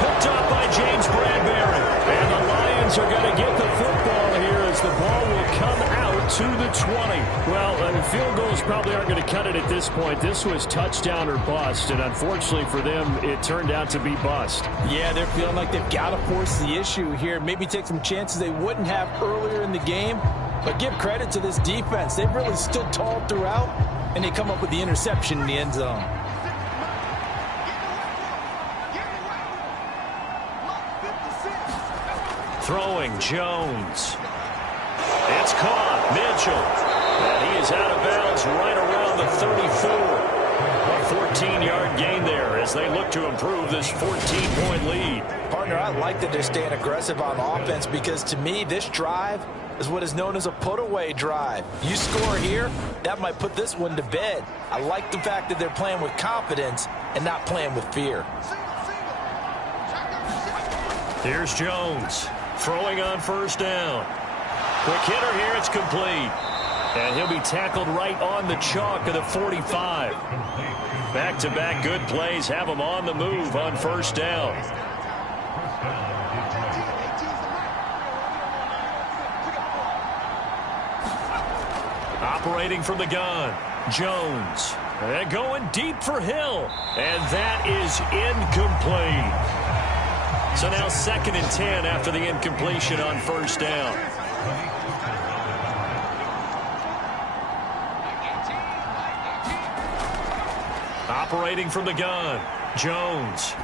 Picked up by James Bradbury. And the Lions are going to get the football here as the ball will come out to the 20. Well, field goals probably aren't going to cut it at this point. This was touchdown or bust, and unfortunately for them, it turned out to be bust. Yeah, they're feeling like they've got to force the issue here. Maybe take some chances they wouldn't have earlier in the game. But give credit to this defense. They've really stood tall throughout, and they come up with the interception in the end zone. Throwing Jones. It's caught. Mitchell. And he is out of bounds right around the 34. A 14-yard gain there as they look to improve this 14-point lead. Partner, I like that they're staying aggressive on offense because to me, this drive is what is known as a put-away drive. You score here, that might put this one to bed. I like the fact that they're playing with confidence and not playing with fear. Here's Jones. Throwing on 1st down. Quick hitter here, it's complete. And he'll be tackled right on the chalk of the 45. Back-to-back good plays have him on the move on 1st down. Operating from the gun, Jones. And going deep for Hill. And that is incomplete. So now 2nd and 10 after the incompletion on 1st down. Operating from the gun, Jones.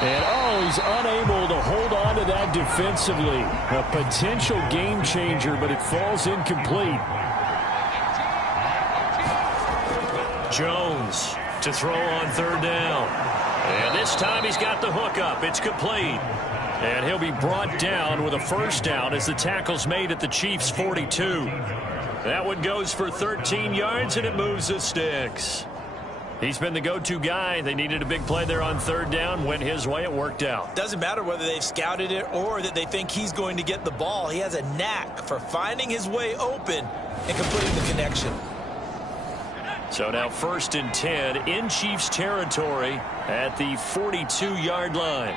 And, he's unable to hold on to that defensively. A potential game changer, but it falls incomplete. Jones to throw on 3rd down. And this time he's got the hook up. It's complete. And he'll be brought down with a 1st down as the tackle's made at the Chiefs' 42. That one goes for 13 yards, and it moves the sticks. He's been the go-to guy. They needed a big play there on 3rd down. Went his way. It worked out. Doesn't matter whether they've scouted it or that they think he's going to get the ball. He has a knack for finding his way open and completing the connection. So now 1st and 10 in Chiefs territory at the 42-yard line.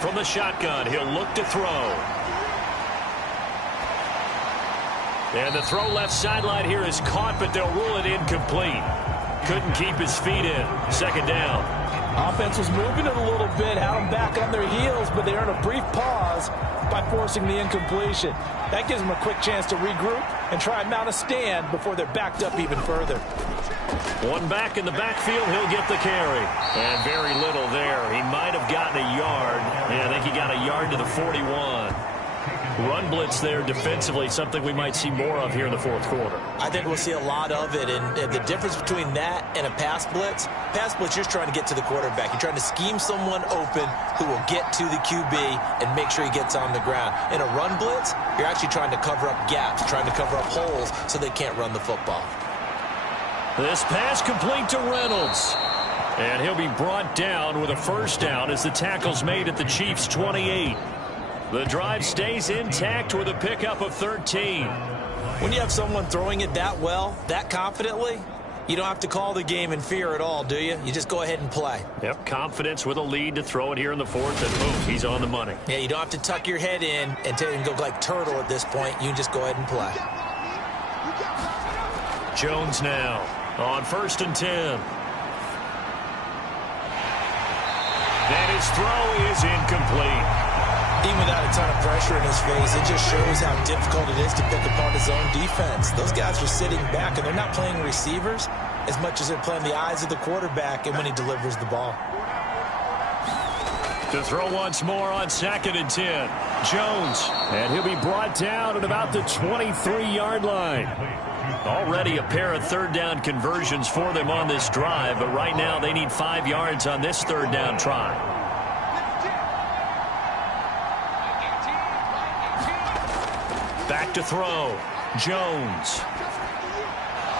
From the shotgun, he'll look to throw. And the throw left sideline here is caught, but they'll rule it incomplete. Couldn't keep his feet in. 2nd down. Offense was moving it a little bit, had them back on their heels, but they earned a brief pause by forcing the incompletion. That gives them a quick chance to regroup and try and mount a stand before they're backed up even further. One back in the backfield, he'll get the carry. And very little there. He might have gotten a yard. Yeah, I think he got a yard to the 41. Run blitz there defensively, something we might see more of here in the 4th quarter. I think we'll see a lot of it, and the difference between that and a pass blitz, you're trying to get to the quarterback. You're trying to scheme someone open who will get to the QB and make sure he gets on the ground. In a run blitz, you're actually trying to cover up gaps, trying to cover up holes so they can't run the football. This pass complete to Reynolds. And he'll be brought down with a 1st down as the tackle's made at the Chiefs' 28. The drive stays intact with a pickup of 13. When you have someone throwing it that well, that confidently, You don't have to call the game in fear at all, do you? You just go ahead and play. Yep, confidence with a lead to throw it here in the fourth, and boom, he's on the money. Yeah, you don't have to tuck your head in and go like turtle at this point. You can just go ahead and play. Jones now on 1st and 10. And his throw is incomplete. Even without a ton of pressure in his face, it just shows how difficult it is to pick apart his own defense. Those guys are sitting back, and they're not playing receivers as much as they're playing the eyes of the quarterback and when he delivers the ball. To throw once more on 2nd and 10. Jones. And he'll be brought down at about the 23-yard line. Already a pair of third down conversions for them on this drive, but right now they need 5 yards on this third down try. Back to throw. Jones.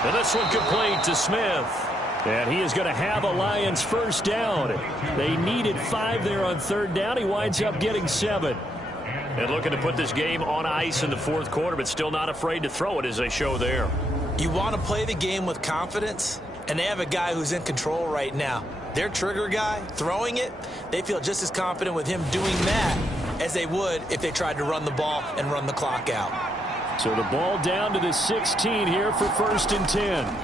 And this one complete to Smith. And he is going to have a Lions first down. They needed 5 there on third down. He winds up getting 7. And looking to put this game on ice in the fourth quarter, but still not afraid to throw it as they show there. You want to play the game with confidence, and they have a guy who's in control right now. Their trigger guy, throwing it, they feel just as confident with him doing that as they would if they tried to run the ball and run the clock out. So the ball down to the 16 here for 1st and 10.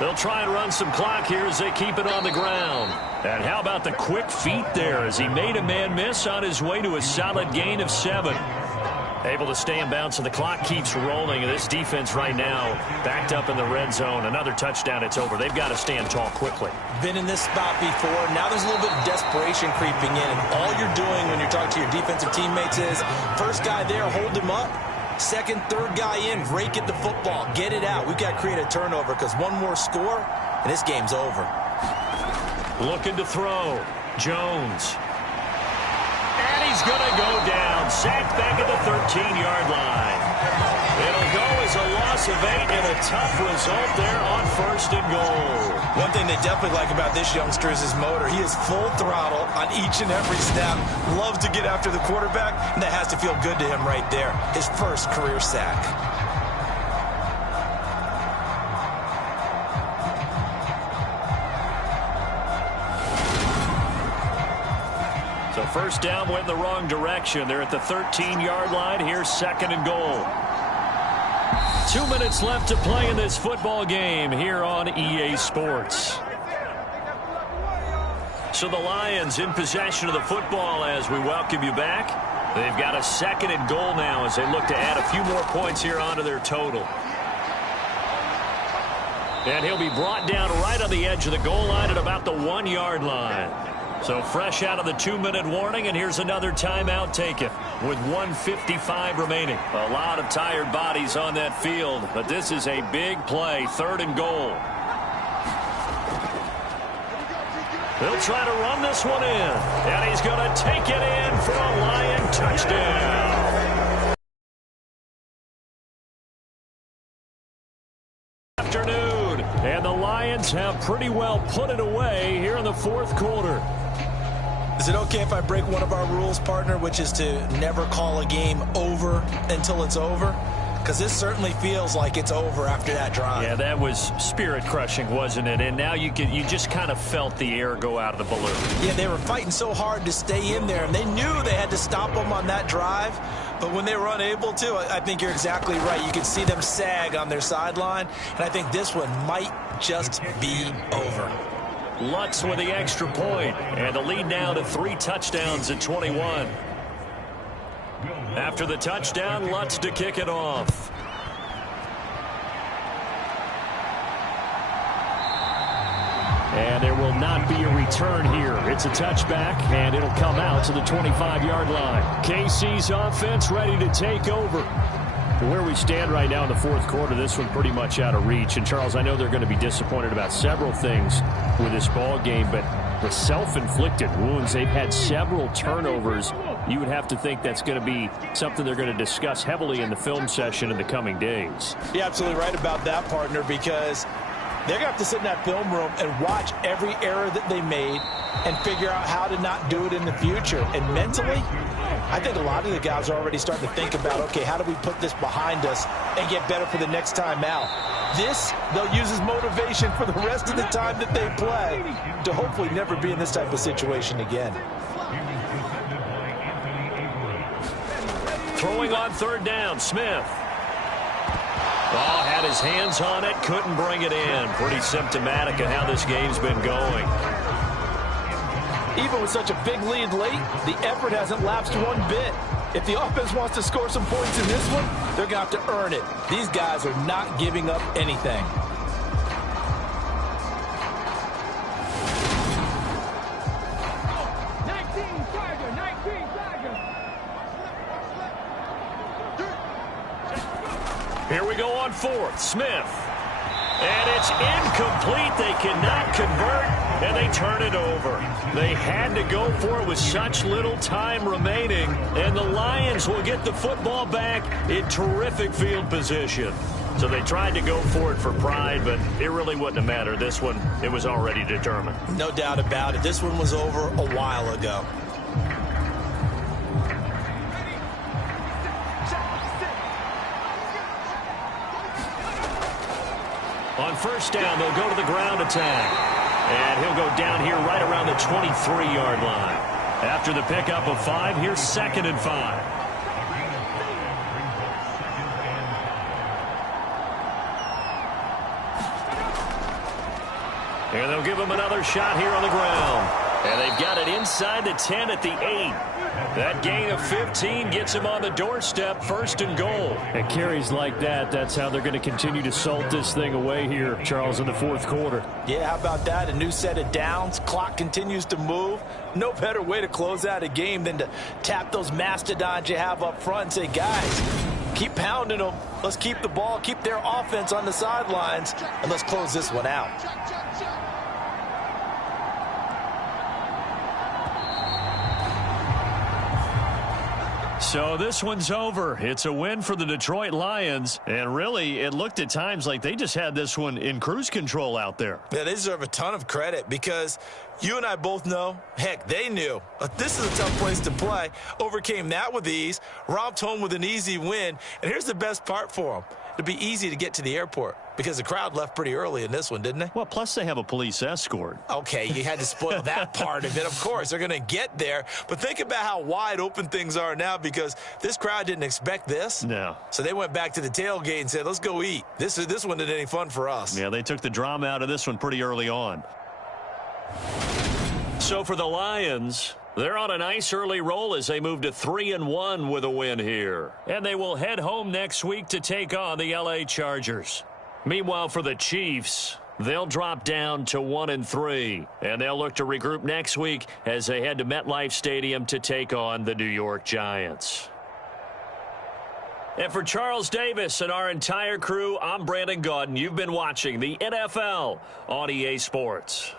They'll try and run some clock here as they keep it on the ground. And how about the quick feet there as he made a man miss on his way to a solid gain of 7. Able to stay in bounds, and the clock keeps rolling. And this defense right now backed up in the red zone. Another touchdown, it's over. They've got to stand tall quickly. Been in this spot before. Now there's a little bit of desperation creeping in. And all you're doing when you're talking to your defensive teammates is, first guy there, hold him up. Second, third guy in, rake at the football. Get it out. We've got to create a turnover because one more score, and this game's over. Looking to throw. Jones. And he's going to go down. Sacked back at the 13-yard line. It'll go as a loss of 8 and a tough result there on 1st and goal. One thing they definitely like about this youngster is his motor. He is full throttle on each and every snap. Loves to get after the quarterback, and that has to feel good to him right there. His first career sack. So first down went in the wrong direction. They're at the 13-yard line. Here's 2nd and goal. 2 minutes left to play in this football game here on EA Sports. So the Lions in possession of the football as we welcome you back. They've got a 2nd and goal now as they look to add a few more points here onto their total. And he'll be brought down right on the edge of the goal line at about the 1-yard line. So fresh out of the 2-minute warning, and here's another timeout taken with 1:55 remaining. A lot of tired bodies on that field, but this is a big play, 3rd and goal. They'll try to run this one in, and he's going to take it in for a Lion touchdown. Afternoon, and the Lions have pretty well put it away here in the fourth quarter. Is it okay if I break one of our rules, partner, which is to never call a game over until it's over? Because this certainly feels like it's over after that drive. Yeah, that was spirit-crushing, wasn't it? And now you just kind of felt the air go out of the balloon. Yeah, they were fighting so hard to stay in there, and they knew they had to stop them on that drive. But when they were unable to, I think you're exactly right. You could see them sag on their sideline, and I think this one might just be over. Lutz with the extra point, and the lead now to 3 touchdowns at 21. After the touchdown, Lutz to kick it off. And there will not be a return here. It's a touchback, and it'll come out to the 25-yard line. KC's offense ready to take over. Where we stand right now in the fourth quarter, this one pretty much out of reach. And, Charles, I know they're going to be disappointed about several things with this ball game, but the self-inflicted wounds, they've had several turnovers. You would have to think that's going to be something they're going to discuss heavily in the film session in the coming days. You're absolutely right about that, partner, because they're going to have to sit in that film room and watch every error that they made and figure out how to not do it in the future. And mentally, I think a lot of the guys are already starting to think about, okay, how do we put this behind us and get better for the next time out? This, they'll use as motivation for the rest of the time that they play to hopefully never be in this type of situation again. Throwing on third down, Smith. Oh, had his hands on it, couldn't bring it in. Pretty symptomatic of how this game's been going. Even with such a big lead late, the effort hasn't lapsed one bit. If the offense wants to score some points in this one, they're going to have to earn it. These guys are not giving up anything. Here we go on fourth. Smith. And it's incomplete. They cannot convert, and they turn it over. They had to go for it with such little time remaining, and the Lions will get the football back in terrific field position. So they tried to go for it for pride, but it really wouldn't have mattered. This one, it was already determined. No doubt about it. This one was over a while ago. On first down, they'll go to the ground attack. And he'll go down here right around the 23-yard line. After the pickup of 5, here's 2nd and 5. And they'll give him another shot here on the ground. And they've got it inside the 10 at the 8. That gain of 15 gets him on the doorstep, 1st and goal. And carries like that, that's how they're going to continue to salt this thing away here, Charles, in the 4th quarter. Yeah, how about that? A new set of downs. Clock continues to move. No better way to close out a game than to tap those mastodons you have up front and say, guys, keep pounding them. Let's keep the ball, keep their offense on the sidelines, and let's close this one out. So this one's over. It's a win for the Detroit Lions. And really, it looked at times like they just had this one in cruise control out there. Yeah, they deserve a ton of credit because you and I both know, heck, they knew. This is a tough place to play. Overcame that with ease. Romped home with an easy win. And here's the best part for them. It'd be easy to get to the airport because the crowd left pretty early in this one, didn't they? Well, plus they have a police escort. Okay, you had to spoil that part of it. Of course, they're going to get there. But think about how wide open things are now because this crowd didn't expect this. No. So they went back to the tailgate and said, let's go eat. This one isn't any fun for us. Yeah, they took the drama out of this one pretty early on. So for the Lions, they're on a nice early roll as they move to 3-1 with a win here. And they will head home next week to take on the LA Chargers. Meanwhile, for the Chiefs, they'll drop down to 1-3. And they'll look to regroup next week as they head to MetLife Stadium to take on the New York Giants. And for Charles Davis and our entire crew, I'm Brandon Gaudin. You've been watching the NFL on EA Sports.